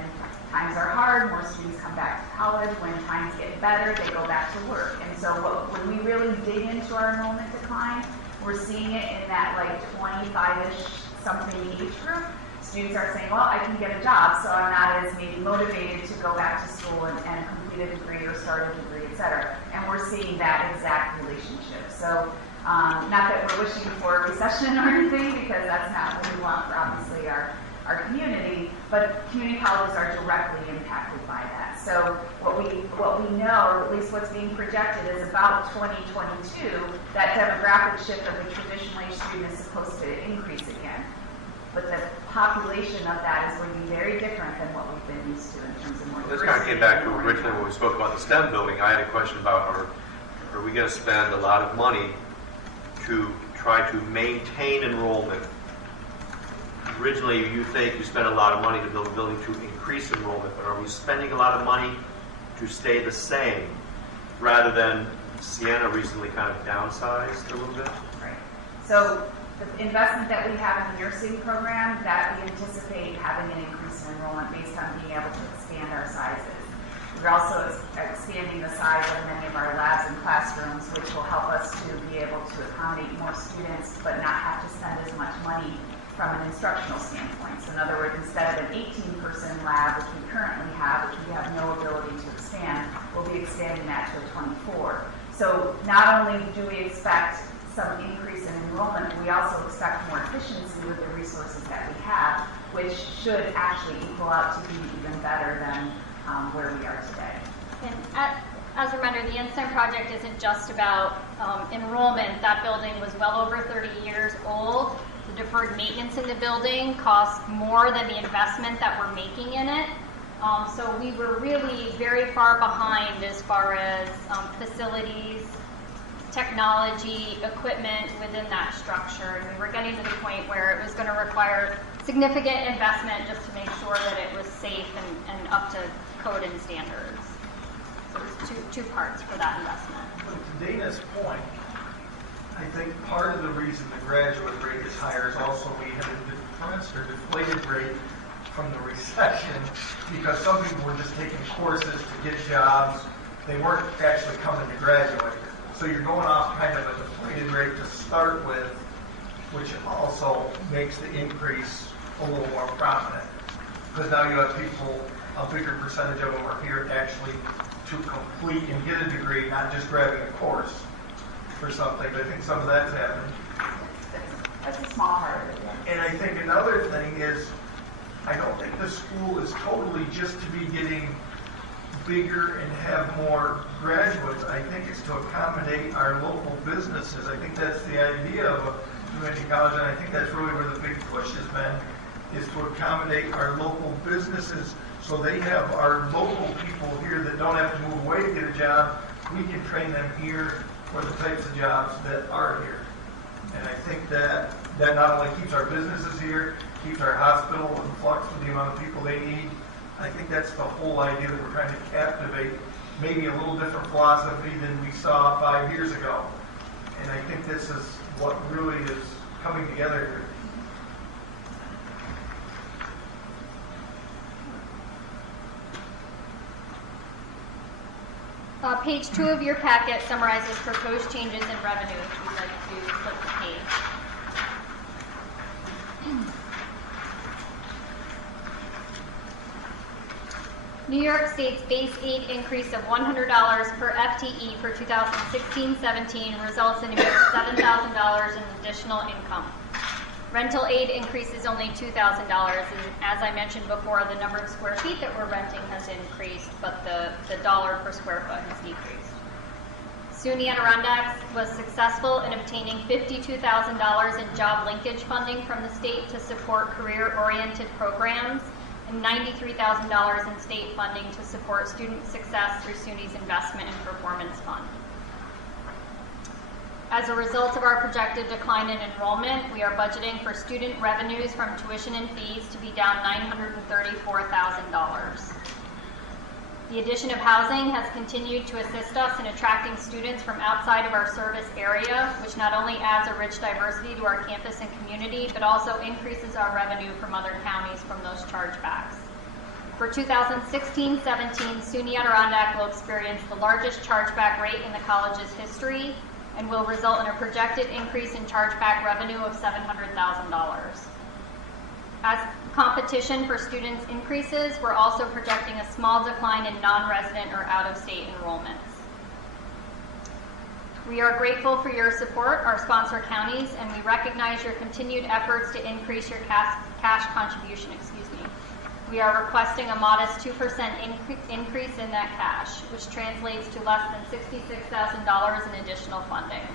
times are hard, more students come back to college. When times get better, they go back to work. And so when we really dig into our enrollment decline, we're seeing it in that like 25-ish something age group. Students are saying, well, I can get a job, so I'm not as maybe motivated to go back to school and complete a degree or start a degree, et cetera. And we're seeing that exact relationship. So not that we're wishing for a recession or anything, because that's not what we want for obviously our community, but community colleges are directly impacted by that. So what we know, or at least what's being projected, is about 2022, that demographic shift of the traditional age student is supposed to increase again. But the population of that is going to be very different than what we've been used to in terms of more Well, this kind of came back to originally when we spoke about the STEM building. I had a question about, are we going to spend a lot of money to try to maintain enrollment? Originally, you think you spent a lot of money to build a building to increase enrollment, but are we spending a lot of money to stay the same rather than Siena recently kind of downsized a little bit? Right. So the investment that we have in the nursing program, that we anticipate having an increase in enrollment based on being able to expand our sizes. We're also expanding the size of many of our labs and classrooms, which will help us to be able to accommodate more students, but not have to spend as much money from an instructional standpoint. So in other words, instead of an 18-person lab, which we currently have, which we have no ability to expand, we'll be expanding that to a 24. So not only do we expect some increase in enrollment, we also expect more efficiency with the resources that we have, which should actually equal out to be even better than where we are today. And as a reminder, the InSTEM project isn't just about enrollment. That building was well over 30 years old. The deferred maintenance in the building cost more than the investment that we're making in it. So we were really very far behind as far as facilities, technology, equipment within that structure. And we were getting to the point where it was going to require significant investment just to make sure that it was safe and up to code and standards. So there's two parts for that investment. But to Dana's point, I think part of the reason the graduate rate is higher is also we had a depressed or deflated rate from the recession, because some people were just taking courses to get jobs. They weren't actually coming to graduate. So you're going off kind of a deflated rate to start with, which also makes the increase a little more prominent. Because now you have people, a bigger percentage of them are here actually to complete and get a degree, not just grabbing a course. for something. I think some of that's happening. That's a small part of it, yeah. And I think another thing is, I don't think the school is totally just to be getting bigger and have more graduates. I think it's to accommodate our local businesses. I think that's the idea of a community college, and I think that's really where the big push has been, is to accommodate our local businesses so they have our local people here that don't have to move away to get a job. We can train them here for the types of jobs that are here. And I think that not only keeps our businesses here, keeps our hospital in flux with the amount of people they need. I think that's the whole idea, that we're trying to captivate maybe a little different philosophy than we saw 5 years ago. And I think this is what really is coming together here. Page 2 of your packet summarizes proposed changes in revenue if you'd like to flip the page. New York State's base aid increase of $100 per FTE for 2016-17 results in about $7,000 in additional income. Rental aid increase is only $2,000, and as I mentioned before, the number of square feet that we're renting has increased, but the dollar per square foot has decreased. SUNY Adirondacks was successful in obtaining $52,000 in job linkage funding from the state to support career-oriented programs, and $93,000 in state funding to support student success through SUNY's Investment and Performance Fund. As a result of our projected decline in enrollment, we are budgeting for student revenues from tuition and fees to be down $934,000. The addition of housing has continued to assist us in attracting students from outside of our service area, which not only adds a rich diversity to our campus and community, but also increases our revenue from other counties from those chargebacks. For 2016-17, SUNY Adirondack will experience the largest chargeback rate in the college's history, and will result in a projected increase in chargeback revenue of $700,000. As competition for students increases, we're also projecting a small decline in non-resident or out-of-state enrollments. We are grateful for your support, our sponsor counties, and we recognize your continued efforts to increase your cash contribution. We are requesting a modest 2% increase in that cash, which translates to less than $66,000 in additional funding.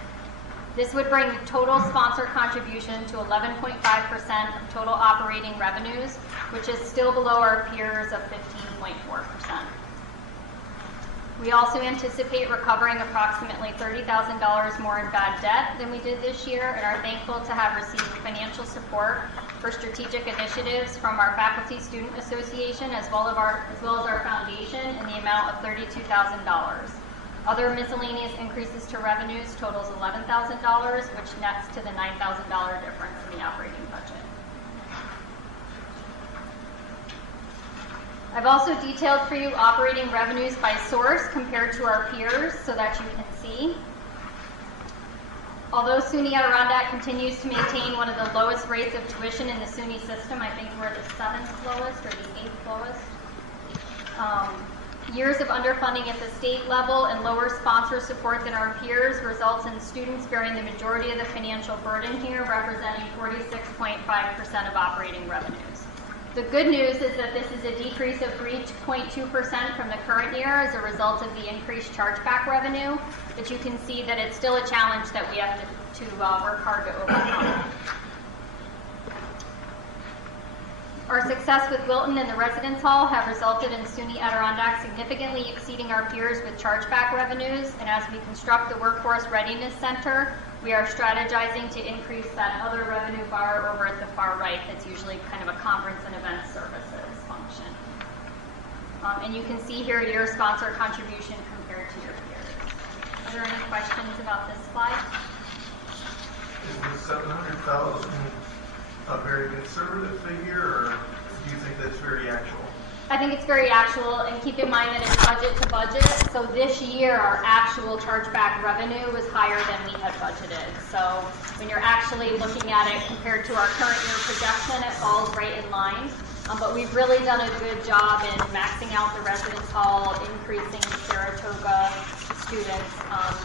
This would bring total sponsor contribution to 11.5% of total operating revenues, which is still below our peers of 15.4%. We also anticipate recovering approximately $30,000 more in bad debt than we did this year, and are thankful to have received financial support for strategic initiatives from our Faculty Student Association as well as our foundation in the amount of $32,000. Other miscellaneous increases to revenues totals $11,000, which nets to the $9,000 difference in the operating budget. I've also detailed for you operating revenues by source compared to our peers so that you can see. Although SUNY Adirondack continues to maintain one of the lowest rates of tuition in the SUNY system, I think we're the 7th lowest or the 8th lowest. Years of underfunding at the state level and lower sponsor support than our peers results in students bearing the majority of the financial burden here, representing 46.5% of operating revenues. The good news is that this is a decrease of 3.2% from the current year as a result of the increased chargeback revenue, but you can see that it's still a challenge that we have to work hard to overcome. Our success with Wilton and the Residence Hall have resulted in SUNY Adirondack significantly exceeding our peers with chargeback revenues, and as we construct the Workforce Readiness Center, we are strategizing to increase that other revenue bar over at the far right. That's usually kind of a conference and event services function. And you can see here your sponsor contribution compared to your peers. Are there any questions about this slide? Is the 700,000 a very conservative figure, or do you think that's very actual? I think it's very actual, and keep in mind that it's budget to budget. So this year, our actual chargeback revenue was higher than we had budgeted. So when you're actually looking at it compared to our current year projection, it falls right in line. But we've really done a good job in maxing out the residence hall, increasing Saratoga students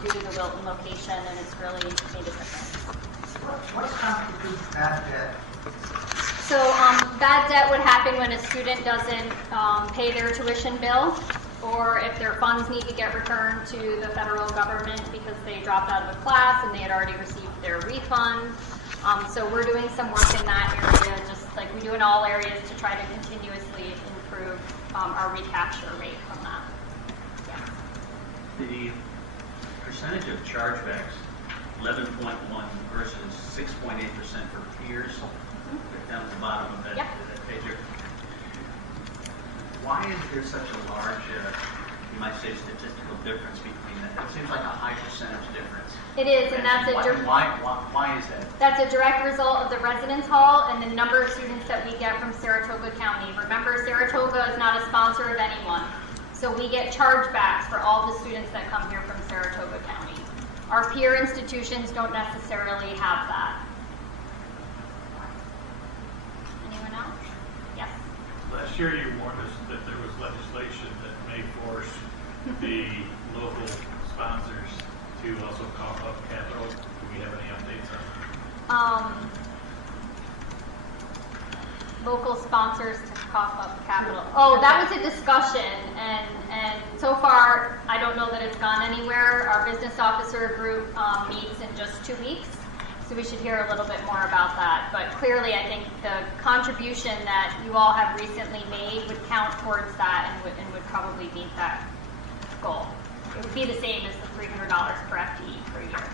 due to the Wilton location, and it's really made a difference. What constitutes bad debt? So bad debt would happen when a student doesn't pay their tuition bill, or if their funds need to get returned to the federal government because they dropped out of a class and they had already received their refund. So we're doing some work in that area, just like we do in all areas, to try to continuously improve our recapture rate from that. Yeah. The percentage of chargebacks, 11.1 versus 6.8% for peers, down at the bottom of that, Yep. that page here. Why is there such a large, you might say, statistical difference between that? That seems like a high percentage difference. It is, and that's Why is that? That's a direct result of the residence hall and the number of students that we get from Saratoga County. Remember, Saratoga is not a sponsor of anyone, so we get chargebacks for all the students that come here from Saratoga County. Our peer institutions don't necessarily have that. Anyone else? Yes. Last year you warned us that there was legislation that may force the local sponsors to also cough up capital. Do we have any updates on that? Local sponsors to cough up capital. Oh, that was a discussion, and so far, I don't know that it's gone anywhere. Our business officer group meets in just 2 weeks, so we should hear a little bit more about that. But clearly, I think the contribution that you all have recently made would count towards that and would probably meet that goal. It would be the same as the $300 per FTE per year.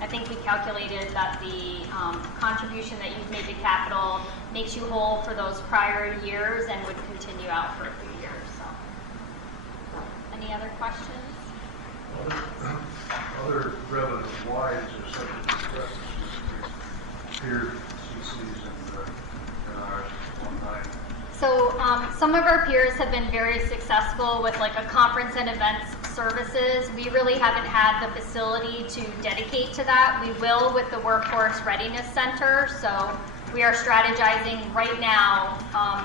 I think we calculated that the contribution that you've made to capital makes you whole for those prior years and would continue out for a few years. So, any other questions? Other revenue, why is there such a discrepancy between peer CCs and ours online? So some of our peers have been very successful with like a conference and events services. We really haven't had the facility to dedicate to that. We will with the Workforce Readiness Center. So we are strategizing right now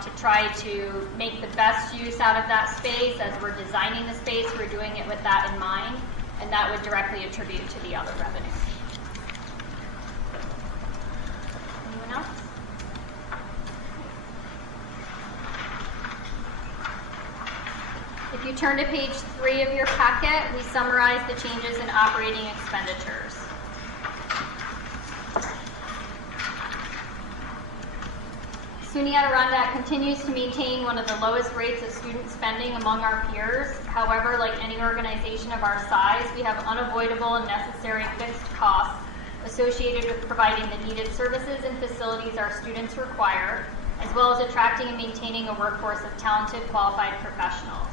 to try to make the best use out of that space. As we're designing the space, we're doing it with that in mind, and that would directly attribute to the other revenue. Anyone else? If you turn to page 3 of your packet, we summarize the changes in operating expenditures. SUNY Adirondack continues to maintain one of the lowest rates of student spending among our peers. However, like any organization of our size, we have unavoidable and necessary fixed costs associated with providing the needed services and facilities our students require, as well as attracting and maintaining a workforce of talented, qualified professionals.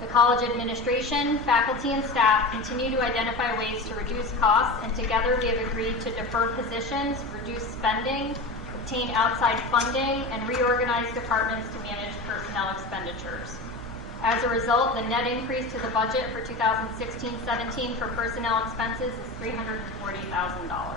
The college administration, faculty, and staff continue to identify ways to reduce costs, and together we have agreed to defer positions, reduce spending, obtain outside funding, and reorganize departments to manage personnel expenditures. As a result, the net increase to the budget for 2016-17 for personnel expenses is $340,000.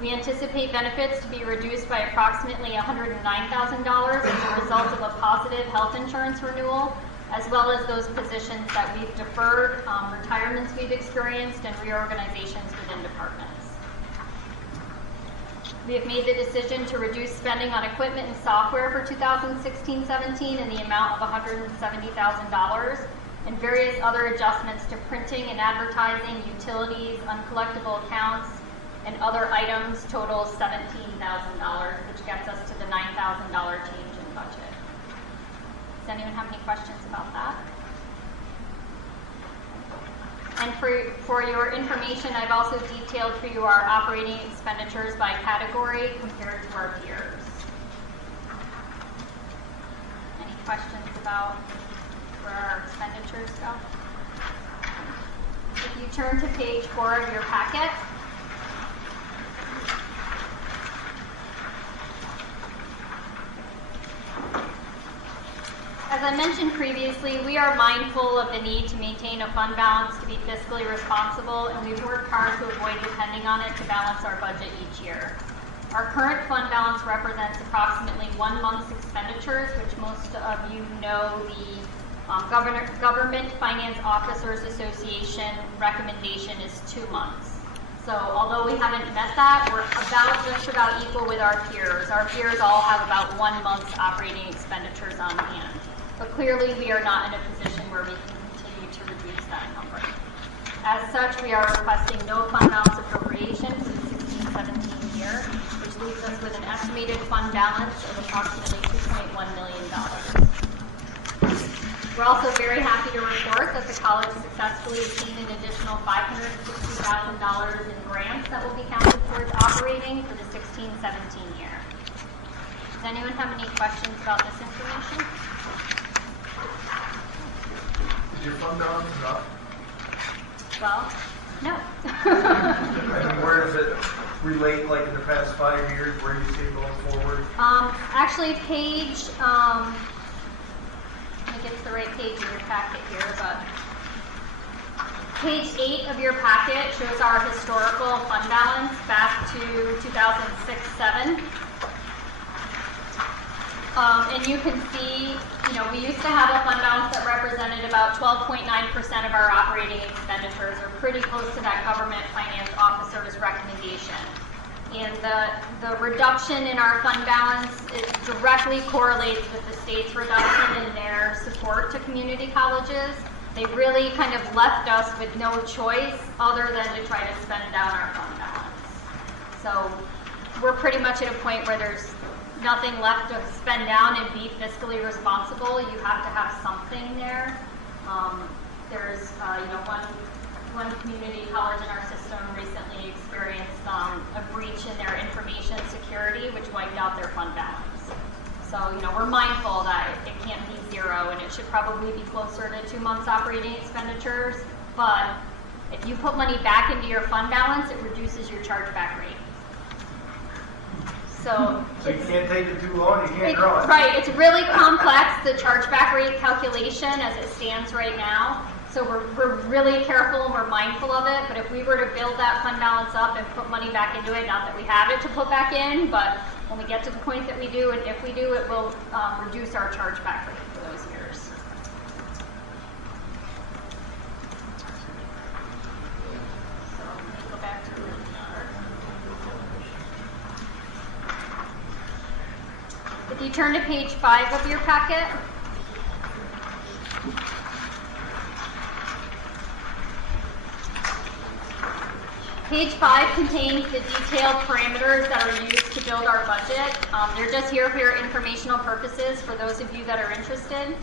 We anticipate benefits to be reduced by approximately $109,000 as a result of a positive health insurance renewal, as well as those positions that we've deferred, retirements we've experienced, and reorganizations within departments. We have made the decision to reduce spending on equipment and software for 2016-17 in the amount of $170,000, and various other adjustments to printing and advertising, utilities, uncollectible accounts, and other items total $17,000, which gets us to the $9,000 change in budget. Does anyone have any questions about that? And for your information, I've also detailed for you our operating expenditures by category compared to our peers. Any questions about where our expenditures go? If you turn to page 4 of your packet, as I mentioned previously, we are mindful of the need to maintain a fund balance to be fiscally responsible, and we've worked hard to avoid depending on it to balance our budget each year. Our current fund balance represents approximately 1 month's expenditures, which most of you know the Government Finance Officers Association recommendation is 2 months. So although we haven't met that, we're just about equal with our peers. Our peers all have about 1 month's operating expenditures on hand. But clearly we are not in a position where we can continue to reduce that number. As such, we are requesting no fund balance appropriation for the 16-17 year, which leaves us with an estimated fund balance of approximately $2.1 million. We're also very happy to report that the college successfully obtained an additional $560,000 in grants that will be counted towards operating for the 16-17 year. Does anyone have any questions about this information? Is your fund balance up? Well, no. I mean, where does it relate, like in the past 5 years, where do you see it going forward? Actually, page, let me get to the right page in your packet here, but page 8 of your packet shows our historical fund balance back to 2006-07. And you can see, we used to have a fund balance that represented about 12.9% of our operating expenditures, or pretty close to that government finance officer's recommendation. And the reduction in our fund balance directly correlates with the state's reduction in their support to community colleges. They really kind of left us with no choice other than to try to spend down our fund balance. So we're pretty much at a point where there's nothing left to spend down and be fiscally responsible. You have to have something there. There's, one community college in our system recently experienced a breach in their information security, which wiped out their fund balance. So, we're mindful that it can't be zero, and it should probably be closer to 2 months operating expenditures. But if you put money back into your fund balance, it reduces your chargeback rate. So you can't take it too long, you can't draw it. Right, it's really complex, the chargeback rate calculation as it stands right now. So we're really careful and we're mindful of it, but if we were to build that fund balance up and put money back into it, not that we have it to put back in, but when we get to the point that we do, and if we do, it will reduce our chargeback rate for those years. So let me go back to the chart. If you turn to page 5 of your packet, page 5 contains the detailed parameters that are used to build our budget. They're just here for your informational purposes for those of you that are interested.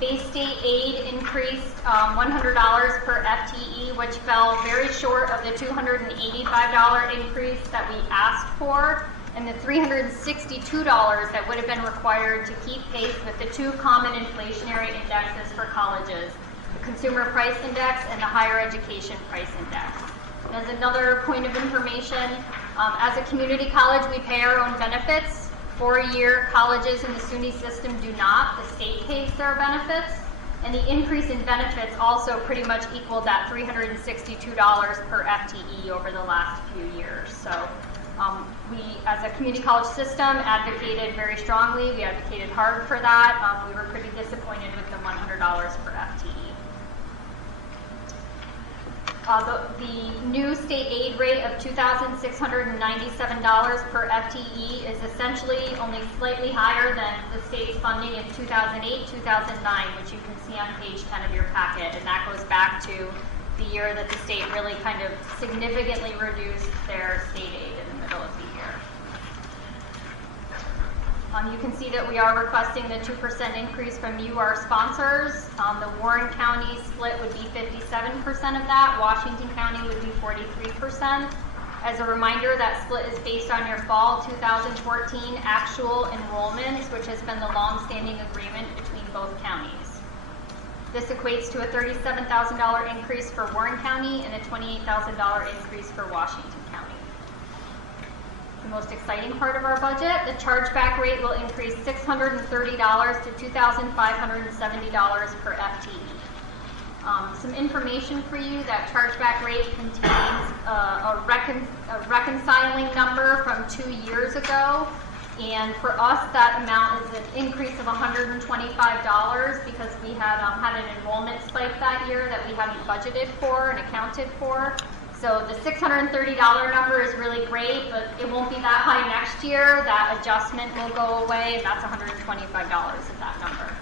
Base state aid increased $100 per FTE, which fell very short of the $285 increase that we asked for, and the $362 that would have been required to keep pace with the 2 common inflationary indexes for colleges, the Consumer Price Index and the Higher Education Price Index. And as another point of information, as a community college, we pay our own benefits. 4-year colleges in the SUNY system do not. The state pays their benefits. And the increase in benefits also pretty much equaled that $362 per FTE over the last few years. So we, as a community college system, advocated very strongly. We advocated hard for that. We were pretty disappointed with the $100 per FTE. The new state aid rate of $2,697 per FTE is essentially only slightly higher than the state's funding in 2008-2009, which you can see on page 10 of your packet, and that goes back to the year that the state really kind of significantly reduced their state aid in the middle of the year. You can see that we are requesting the 2% increase from you, our sponsors. The Warren County split would be 57% of that. Washington County would be 43%. As a reminder, that split is based on your fall 2014 actual enrollments, which has been the long-standing agreement between both counties. This equates to a $37,000 increase for Warren County and a $28,000 increase for Washington County. The most exciting part of our budget, the chargeback rate will increase $630 to $2,570 per FTE. Some information for you, that chargeback rate contains a reconciling number from 2 years ago. And for us, that amount is an increase of $125 because we had had like that year that we hadn't budgeted for and accounted for. So the $630 number is really great, but it won't be that high next year. That adjustment will go away, and that's $125 of that number.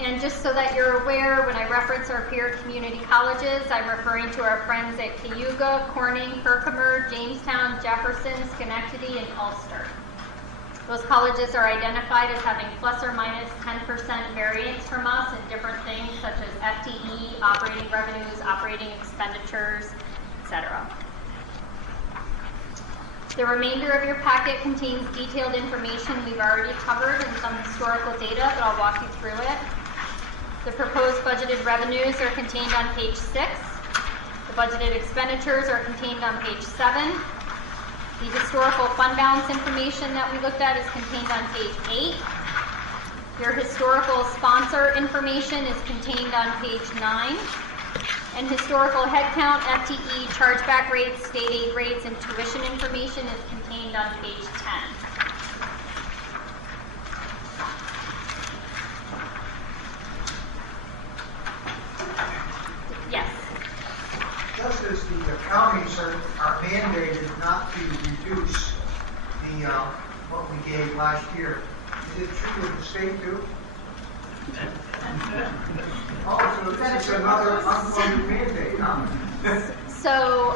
And just so that you're aware, when I reference our peer community colleges, I'm referring to our friends at Cayuga, Corning, Herkimer, Jamestown, Jefferson, Schenectady, and Ulster. Those colleges are identified as having plus or minus 10% variance from us in different things such as FTE, operating revenues, operating expenditures, etc. The remainder of your packet contains detailed information we've already covered and some historical data, but I'll walk you through it. The proposed budgeted revenues are contained on page 6. The budgeted expenditures are contained on page 7. The historical fund balance information that we looked at is contained on page 8. Your historical sponsor information is contained on page 9. And historical headcount, FTE, chargeback rates, state aid rates, and tuition information is contained on page 10. Yes. Just as the counties are mandated not to reduce the, what we gave last year, is it true with the state too? Oh, so this is another unfunded mandate, huh? So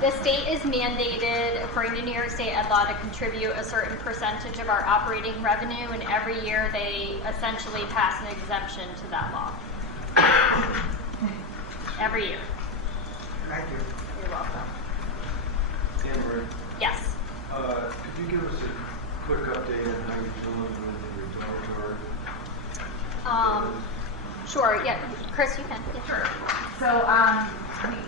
the state is mandated, according to New York State Ed Law, to contribute a certain percentage of our operating revenue, and every year they essentially pass an exemption to that law. Every year. Thank you. You're welcome. Amber, Yes. could you give us a quick update on how you're doing with your daughter? Sure. Yeah. Chris, you can. Yeah. Sure. So,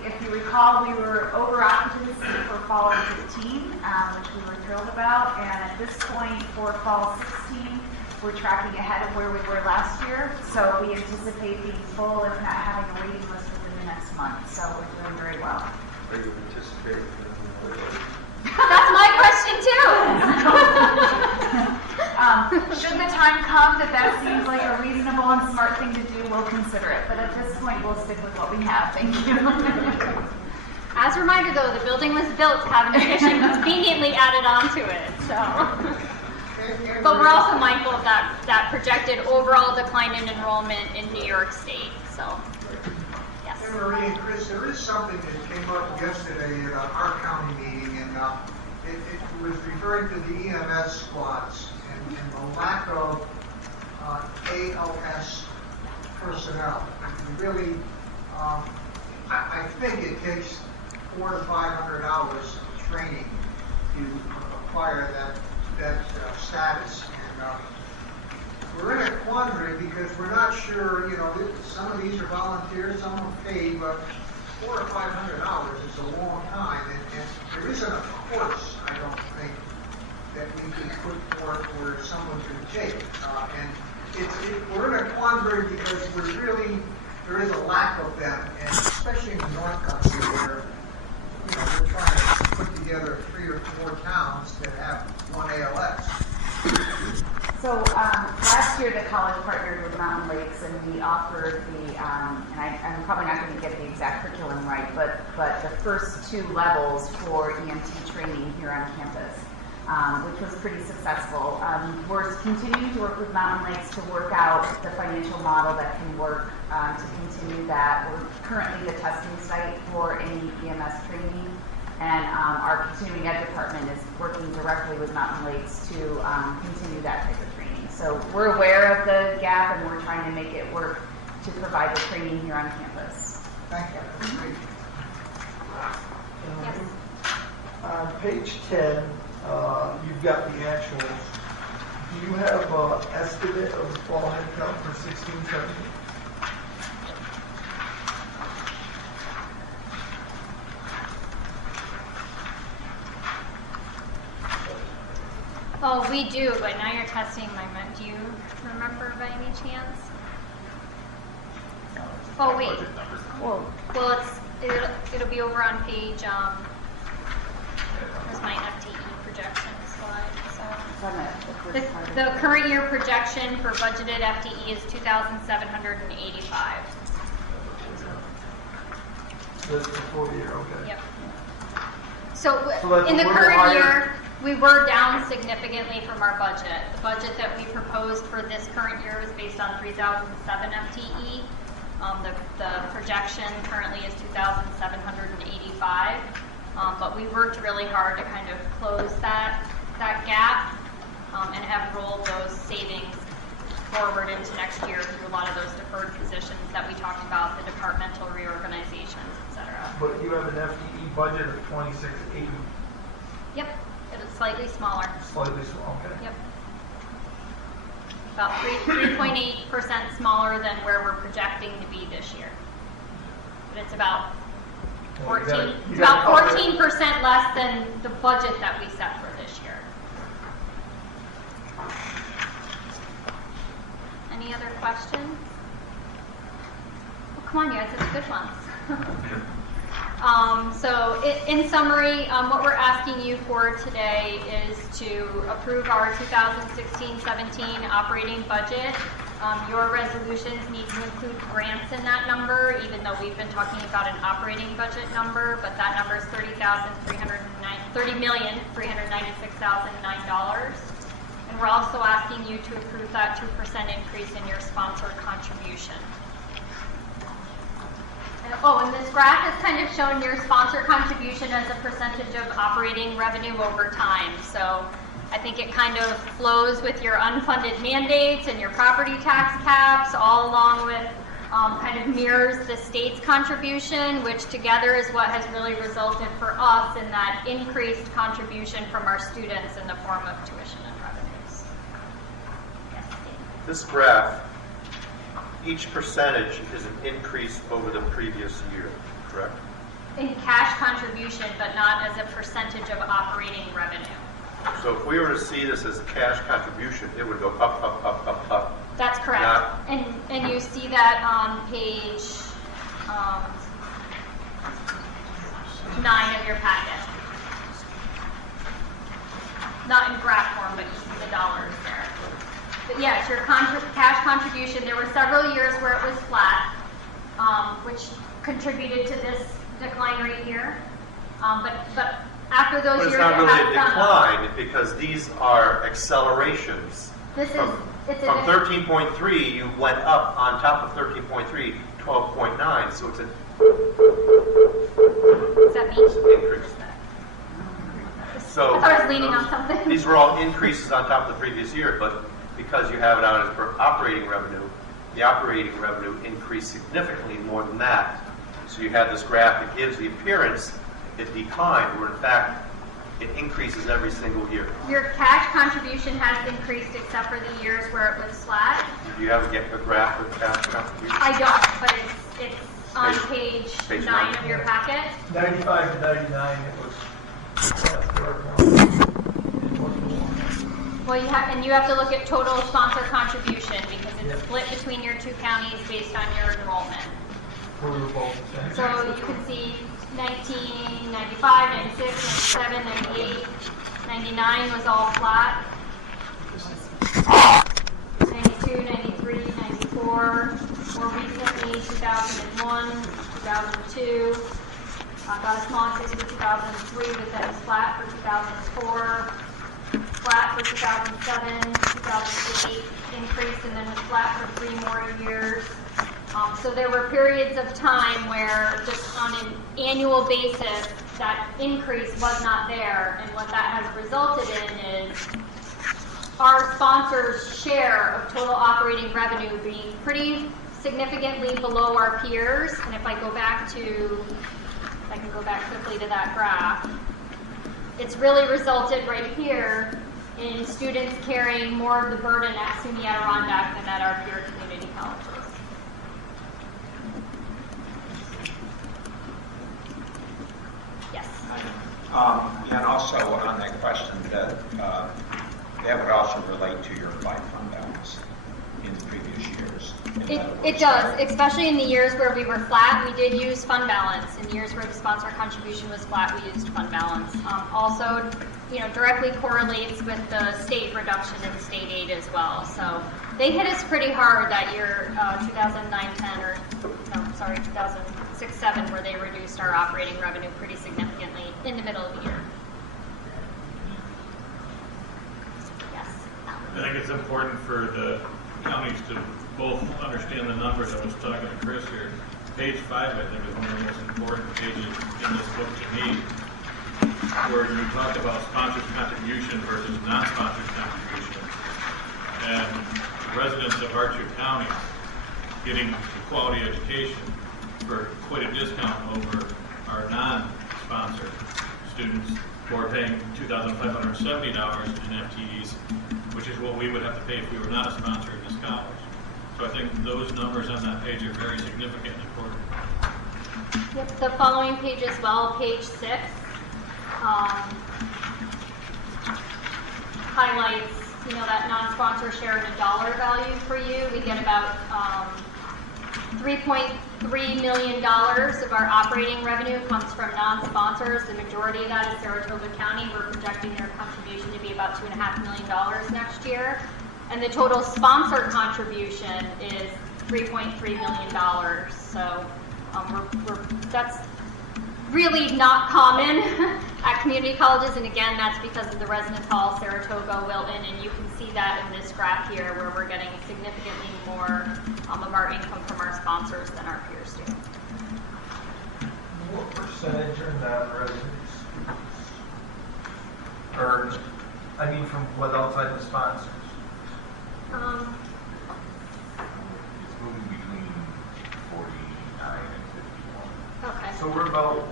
if you recall, we were over occupancy for fall of 15, which we were thrilled about. And at this point for fall 16, we're tracking ahead of where we were last year. So we anticipate being full, if not having a waiting list within the next month. So we're doing very well. Are you anticipating? That's my question too. Should the time come that seems like a reasonable and smart thing to do, we'll consider it. But at this point, we'll stick with what we have. Thank you. As a reminder, though, the building was built to have an addition conveniently added onto it. So, but we're also mindful of that projected overall decline in enrollment in New York State. So, yes. Hey, Marie and Chris, there is something that came up yesterday at our county meeting, and it was referring to the EMS squads and the lack of ALS personnel. We really, I think it takes 400 to 500 hours of training to acquire that status. And we're in a quandary because we're not sure, some of these are volunteers, some are paid, but 400 or 500 hours is a long time. And there isn't a course, I don't think, that we can put forth where someone can take. And we're in a quandary because there is a lack of them, and especially in the North Country where, we're trying to put together 3 or 4 towns that have one ALS. So last year the college partnered with Mountain Lakes, and we offered the, and I'm probably not going to get the exact curriculum right, but the first 2 levels for EMT training here on campus, which was pretty successful. We're continuing to work with Mountain Lakes to work out the financial model that can work to continue that. We're currently the testing site for any EMS training. And our continuing ed department is working directly with Mountain Lakes to continue that type of training. So we're aware of the gap, and we're trying to make it work to provide the training here on campus. Thank you. Yes. On page 10, you've got the actuals. Do you have an estimate of the fall headcount for 16-17? Oh, we do, but now you're testing my mind. Do you remember by any chance? Oh, wait. Well, it'll be over on page, there's my FTE projection slide, so. The current year projection for budgeted FTE is 2,785. That's the full year, okay. Yep. So So that's in the a little current higher. year, we were down significantly from our budget. The budget that we proposed for this current year was based on 3,007 FTE. The projection currently is 2,785. But we worked really hard to kind of close that gap and have rolled those savings forward into next year through a lot of those deferred positions that we talked about, the departmental reorganizations, et cetera. But you have an FTE budget of 2680, Yep, it is slightly smaller. slightly small, okay. Yep. About 3.8% smaller than where we're projecting to be this year. But it's about Well, you 14, gotta- you it's gotta about cover it. 14% less than the budget that we set for this year. Any other questions? Well, come on, you had such good ones. So in summary, what we're asking you for today is to approve our 2016-17 operating budget. Your resolutions need to include grants in that number, even though we've been talking about an operating budget number, but that number is $30,396,009. And we're also asking you to approve that 2% increase in your sponsor contribution. And this graph is kind of showing your sponsor contribution as a percentage of operating revenue over time. So I think it kind of flows with your unfunded mandates and your property tax caps, all along with kind of mirrors the state's contribution, which together is what has really resulted for us in that increased contribution from our students in the form of tuition and revenues. Yes, Dave? This graph, each percentage is an increase over the previous year, correct? In cash contribution, but not as a percentage of operating revenue. So if we were to see this as cash contribution, it would go up, up, up, up, up. That's correct. Not- And you see that on page 9 of your packet. Not in graph form, but you see the dollars there. But yes, your cash contribution, there were several years where it was flat, which contributed to this decline right here. But after those But years, it's not it really a has gone up. decline, because these are accelerations. This is, From it's from a, 13.3, you went up on top of 13.3, 12.9, so it's an is that me? increase. So I thought I was leaning on something. these were all increases on top of the previous year, but because you have it out as per operating revenue, the operating revenue increased significantly more than that. So you have this graph that gives the appearance it declined, where in fact it increases every single year. Your cash contribution has increased except for the years where it was flat. Do you have a graph with cash contribution? I don't, but it's on page Page 9 9. of your packet. 95 to 99, it was. Well, you have to look at total sponsor contribution because it's split between your two counties based on your enrollment. We were both the same. So you can see 1995, 96, 97, 98, 99 was all flat. 92, 93, 94, more recently 2001, 2002. Got a small increase for 2003, but then it's flat for 2004, flat for 2007, 2008, increase, and then was flat for 3 more years. So there were periods of time where just on an annual basis, that increase was not there. And what that has resulted in is our sponsors' share of total operating revenue being pretty significantly below our peers. And if I go back to, I can go back quickly to that graph, it's really resulted right here in students carrying more of the burden at SUNY Adirondack than at our peer community colleges. Yes. Yeah, and also on that question, that would also relate to your life fund balance in the previous years. It does, especially in the years where we were flat, we did use fund balance. In years where the sponsor contribution was flat, we used fund balance. Also, directly correlates with the state reduction in state aid as well. So they hit us pretty hard that year, 2009-10, or no, sorry, 2006-07, where they reduced our operating revenue pretty significantly in the middle of the year. Yes. I think it's important for the counties to both understand the numbers. I was talking to Chris here. Page 5, I think, is one of the most important pages in this book to me, where you talk about sponsored contribution versus non-sponsored contribution. And residents of Archer County getting quality education for quite a discount over our non-sponsored students who are paying $2,570 in FTEs, which is what we would have to pay if we were not a sponsor of this college. So I think those numbers on that page are very significant and important. Yep, the following page as well, page 6, highlights, that non-sponsor share in a dollar value for you. We get about $3.3 million of our operating revenue comes from non-sponsors. The majority of that is Saratoga County. We're projecting their contribution to be about $2.5 million next year. And the total sponsor contribution is $3.3 million. So that's really not common at community colleges. And again, that's because of the Residence Hall, Saratoga, Wilton, and you can see that in this graph here where we're getting significantly more of our income from our sponsors than our peers do. What percentage are non-residents earned? I mean, from what outside the sponsors? It's moving between 49 and 51. Okay. So we're about,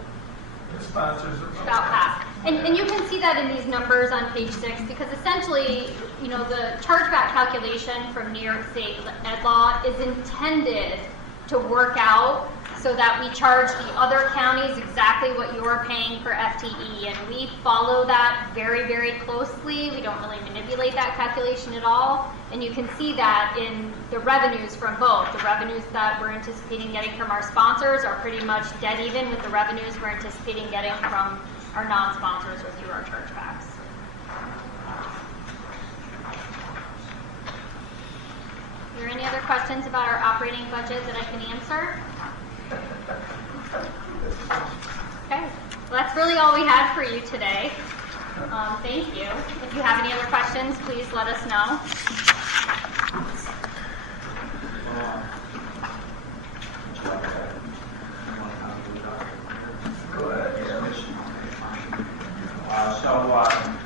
the sponsors are About half. And you can see that in these numbers on page 6, because essentially, the chargeback calculation from New York State Ed Law is intended to work out so that we charge the other counties exactly what you're paying for FTE, and we follow that very, very closely. We don't really manipulate that calculation at all, and you can see that in the revenues from both. The revenues that we're anticipating getting from our sponsors are pretty much dead even with the revenues we're anticipating getting from our non-sponsors or through our chargebacks. Are there any other questions about our operating budget that I can answer? Okay, well, that's really all we had for you today. Thank you. If you have any other questions, please let us know.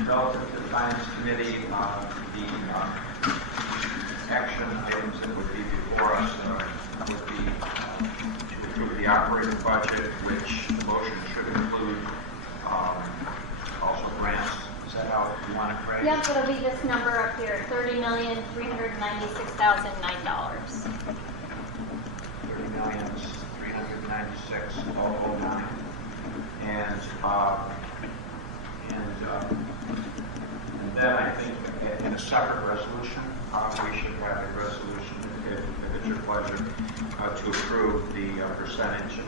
Relative to the Finance Committee, the action items that would be before us would be to approve the operating budget, which the motion should include also grants. Is that how you want to phrase? Yep, it'll be this number up here, $30,396,009. $30,396,009. And then I think in a separate resolution, we should have a resolution, if it's your pleasure, to approve the percentage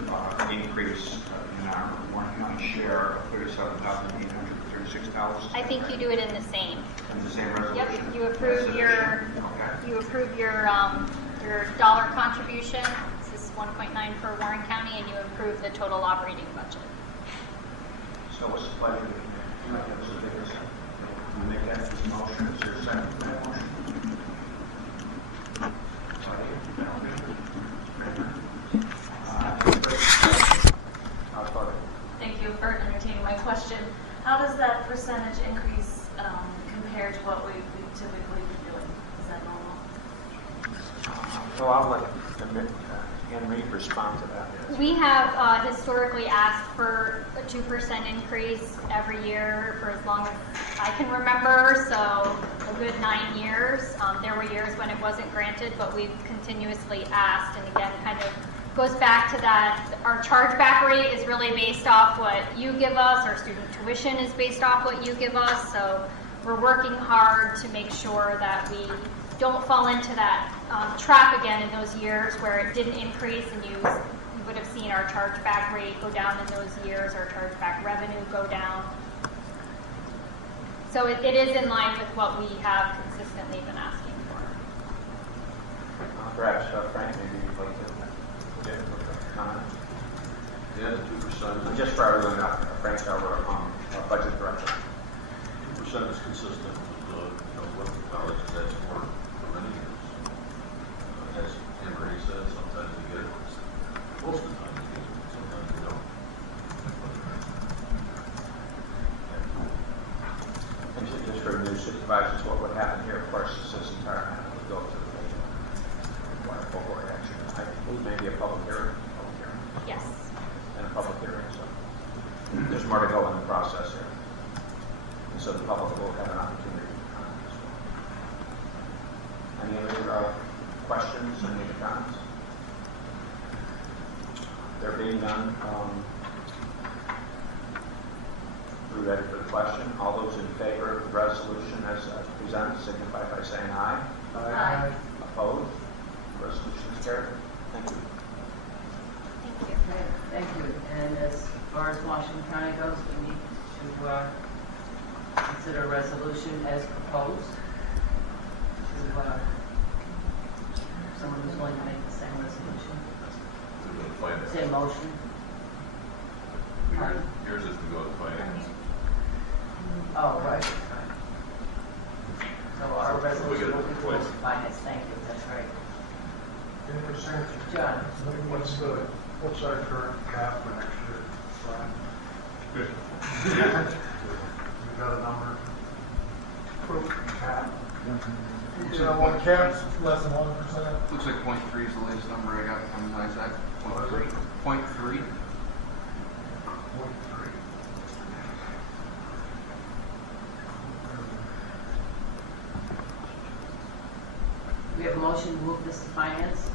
increase in our Warren County share of $37,836. I think you do it in the same. In the same resolution? Yep, you approve your dollar contribution. This is 1.9 for Warren County, and you approve the total operating budget. So what's the pleasure? Make that as a motion. Is there a second to that motion? Thank you for entertaining my question. How does that percentage increase compare to what we typically be doing? Is that normal? Well, I'll let Anne Reed respond to that. We have historically asked for a 2% increase every year for as long as I can remember, so a good 9 years. There were years when it wasn't granted, but we've continuously asked, and again, kind of goes back to that. Our chargeback rate is really based off what you give us. Our student tuition is based off what you give us, so we're working hard to make sure that we don't fall into that trap again in those years where it didn't increase, and you would have seen our chargeback rate go down in those years, our chargeback revenue go down. So it is in line with what we have consistently been asking for. Perhaps Frank, maybe you'd like to comment? Yeah, the 2%. Just for everyone, Frank's our budget director. 2% is consistent with what the college has asked for many years. As Anne Marie said, sometimes we get it, most of the time we get it, sometimes we don't. And just for new supervisors, what would happen here, of course, this entire matter would go to the full board action. I believe maybe a public hearing. Yes. And a public hearing, so there's more to go in the process here. And so the public will have an opportunity to comment as well. Any other questions, any other comments? There being none, we're ready for the question. All those in favor of the resolution as presented signify by saying aye. Aye. Opposed? Resolution is carried. Thank you. Thank you. Okay, thank you. And as far as Washington County goes, we need to consider a resolution as proposed. To someone who's willing to make the same resolution, same motion. Pardon? Yours is to go to finance. Oh, right. So our resolution will be closed to finance. Thank you. That's right. Any percentage? John. What's our current cap for next year? You got a number? Cap? One cap's less than 1%. Looks like 0.3 is the latest number I got from Isaac. 0.3. 0.3. We have a motion to move this to finance.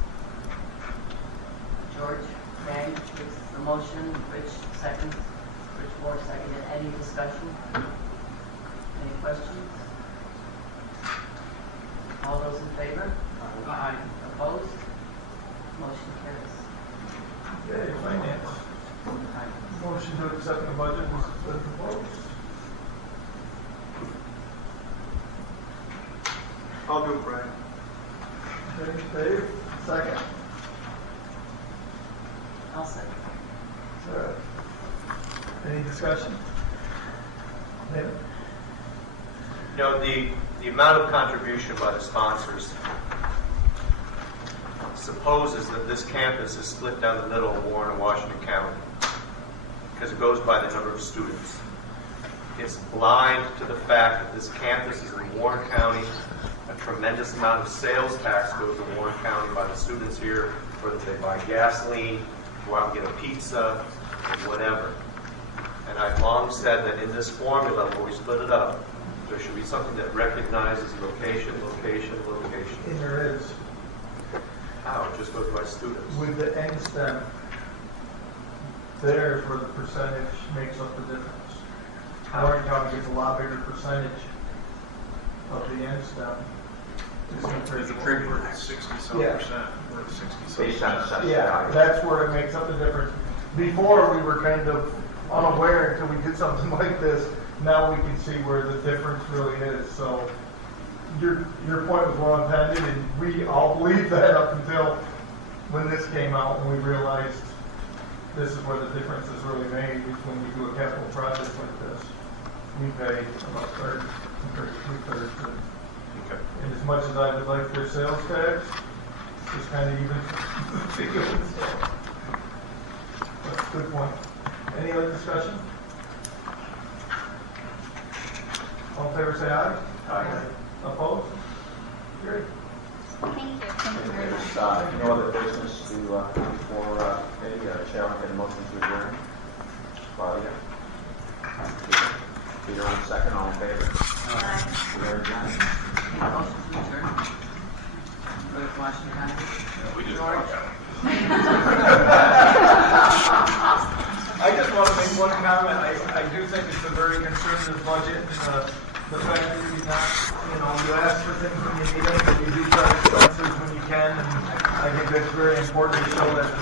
George, Maggie, makes the motion. Rich, second. Rich Moore, seconded. Any discussion? Any questions? All those in favor? Aye. Opposed? Motion carries. Okay, finance. Motion to accept the budget was proposed. I'll do it, Brian. Okay, Dave, second. I'll second. Sarah. Any discussion? David? You know, the amount of contribution by the sponsors supposes that this campus is split down the middle of Warren and Washington County because it goes by the number of students. It's blind to the fact that this campus is in Warren County. A tremendous amount of sales tax goes to Warren County by the students here, whether they buy gasoline, go out and get a pizza, or whatever. And I've long said that in this formula where we split it up, there should be something that recognizes location, location, location. And there is. How? It just goes by students. With the end stem, there's where the percentage makes up the difference. Warren County gets a lot bigger percentage of the end stem. There's a pretty 60-some percent. Or 60-some. Yeah, that's where it makes up the difference. Before, we were kind of unaware until we did something like this. Now we can see where the difference really is. So your point was well intended, and we all believed that up until when this came out and we realized this is where the difference is really made when we do a capital project like this. We pay about two-thirds. Okay. And as much as I would like their sales tax, it's kind of even figures. That's a good point. Any other discussion? All in favor, say aye. Aye. Opposed? Great. Thank you. There's no other business to come for the chair will get a motion to adjourn. Claudia? Peter on second, all in favor? We are adjourned. Motion to adjourn. Rich, Washington County. We just George? I just want to make one comment. I do think it's a very conservative budget. The fact that you not, you ask for things when you need them, and you do cut expenses when you can, and I think that's very important to show that to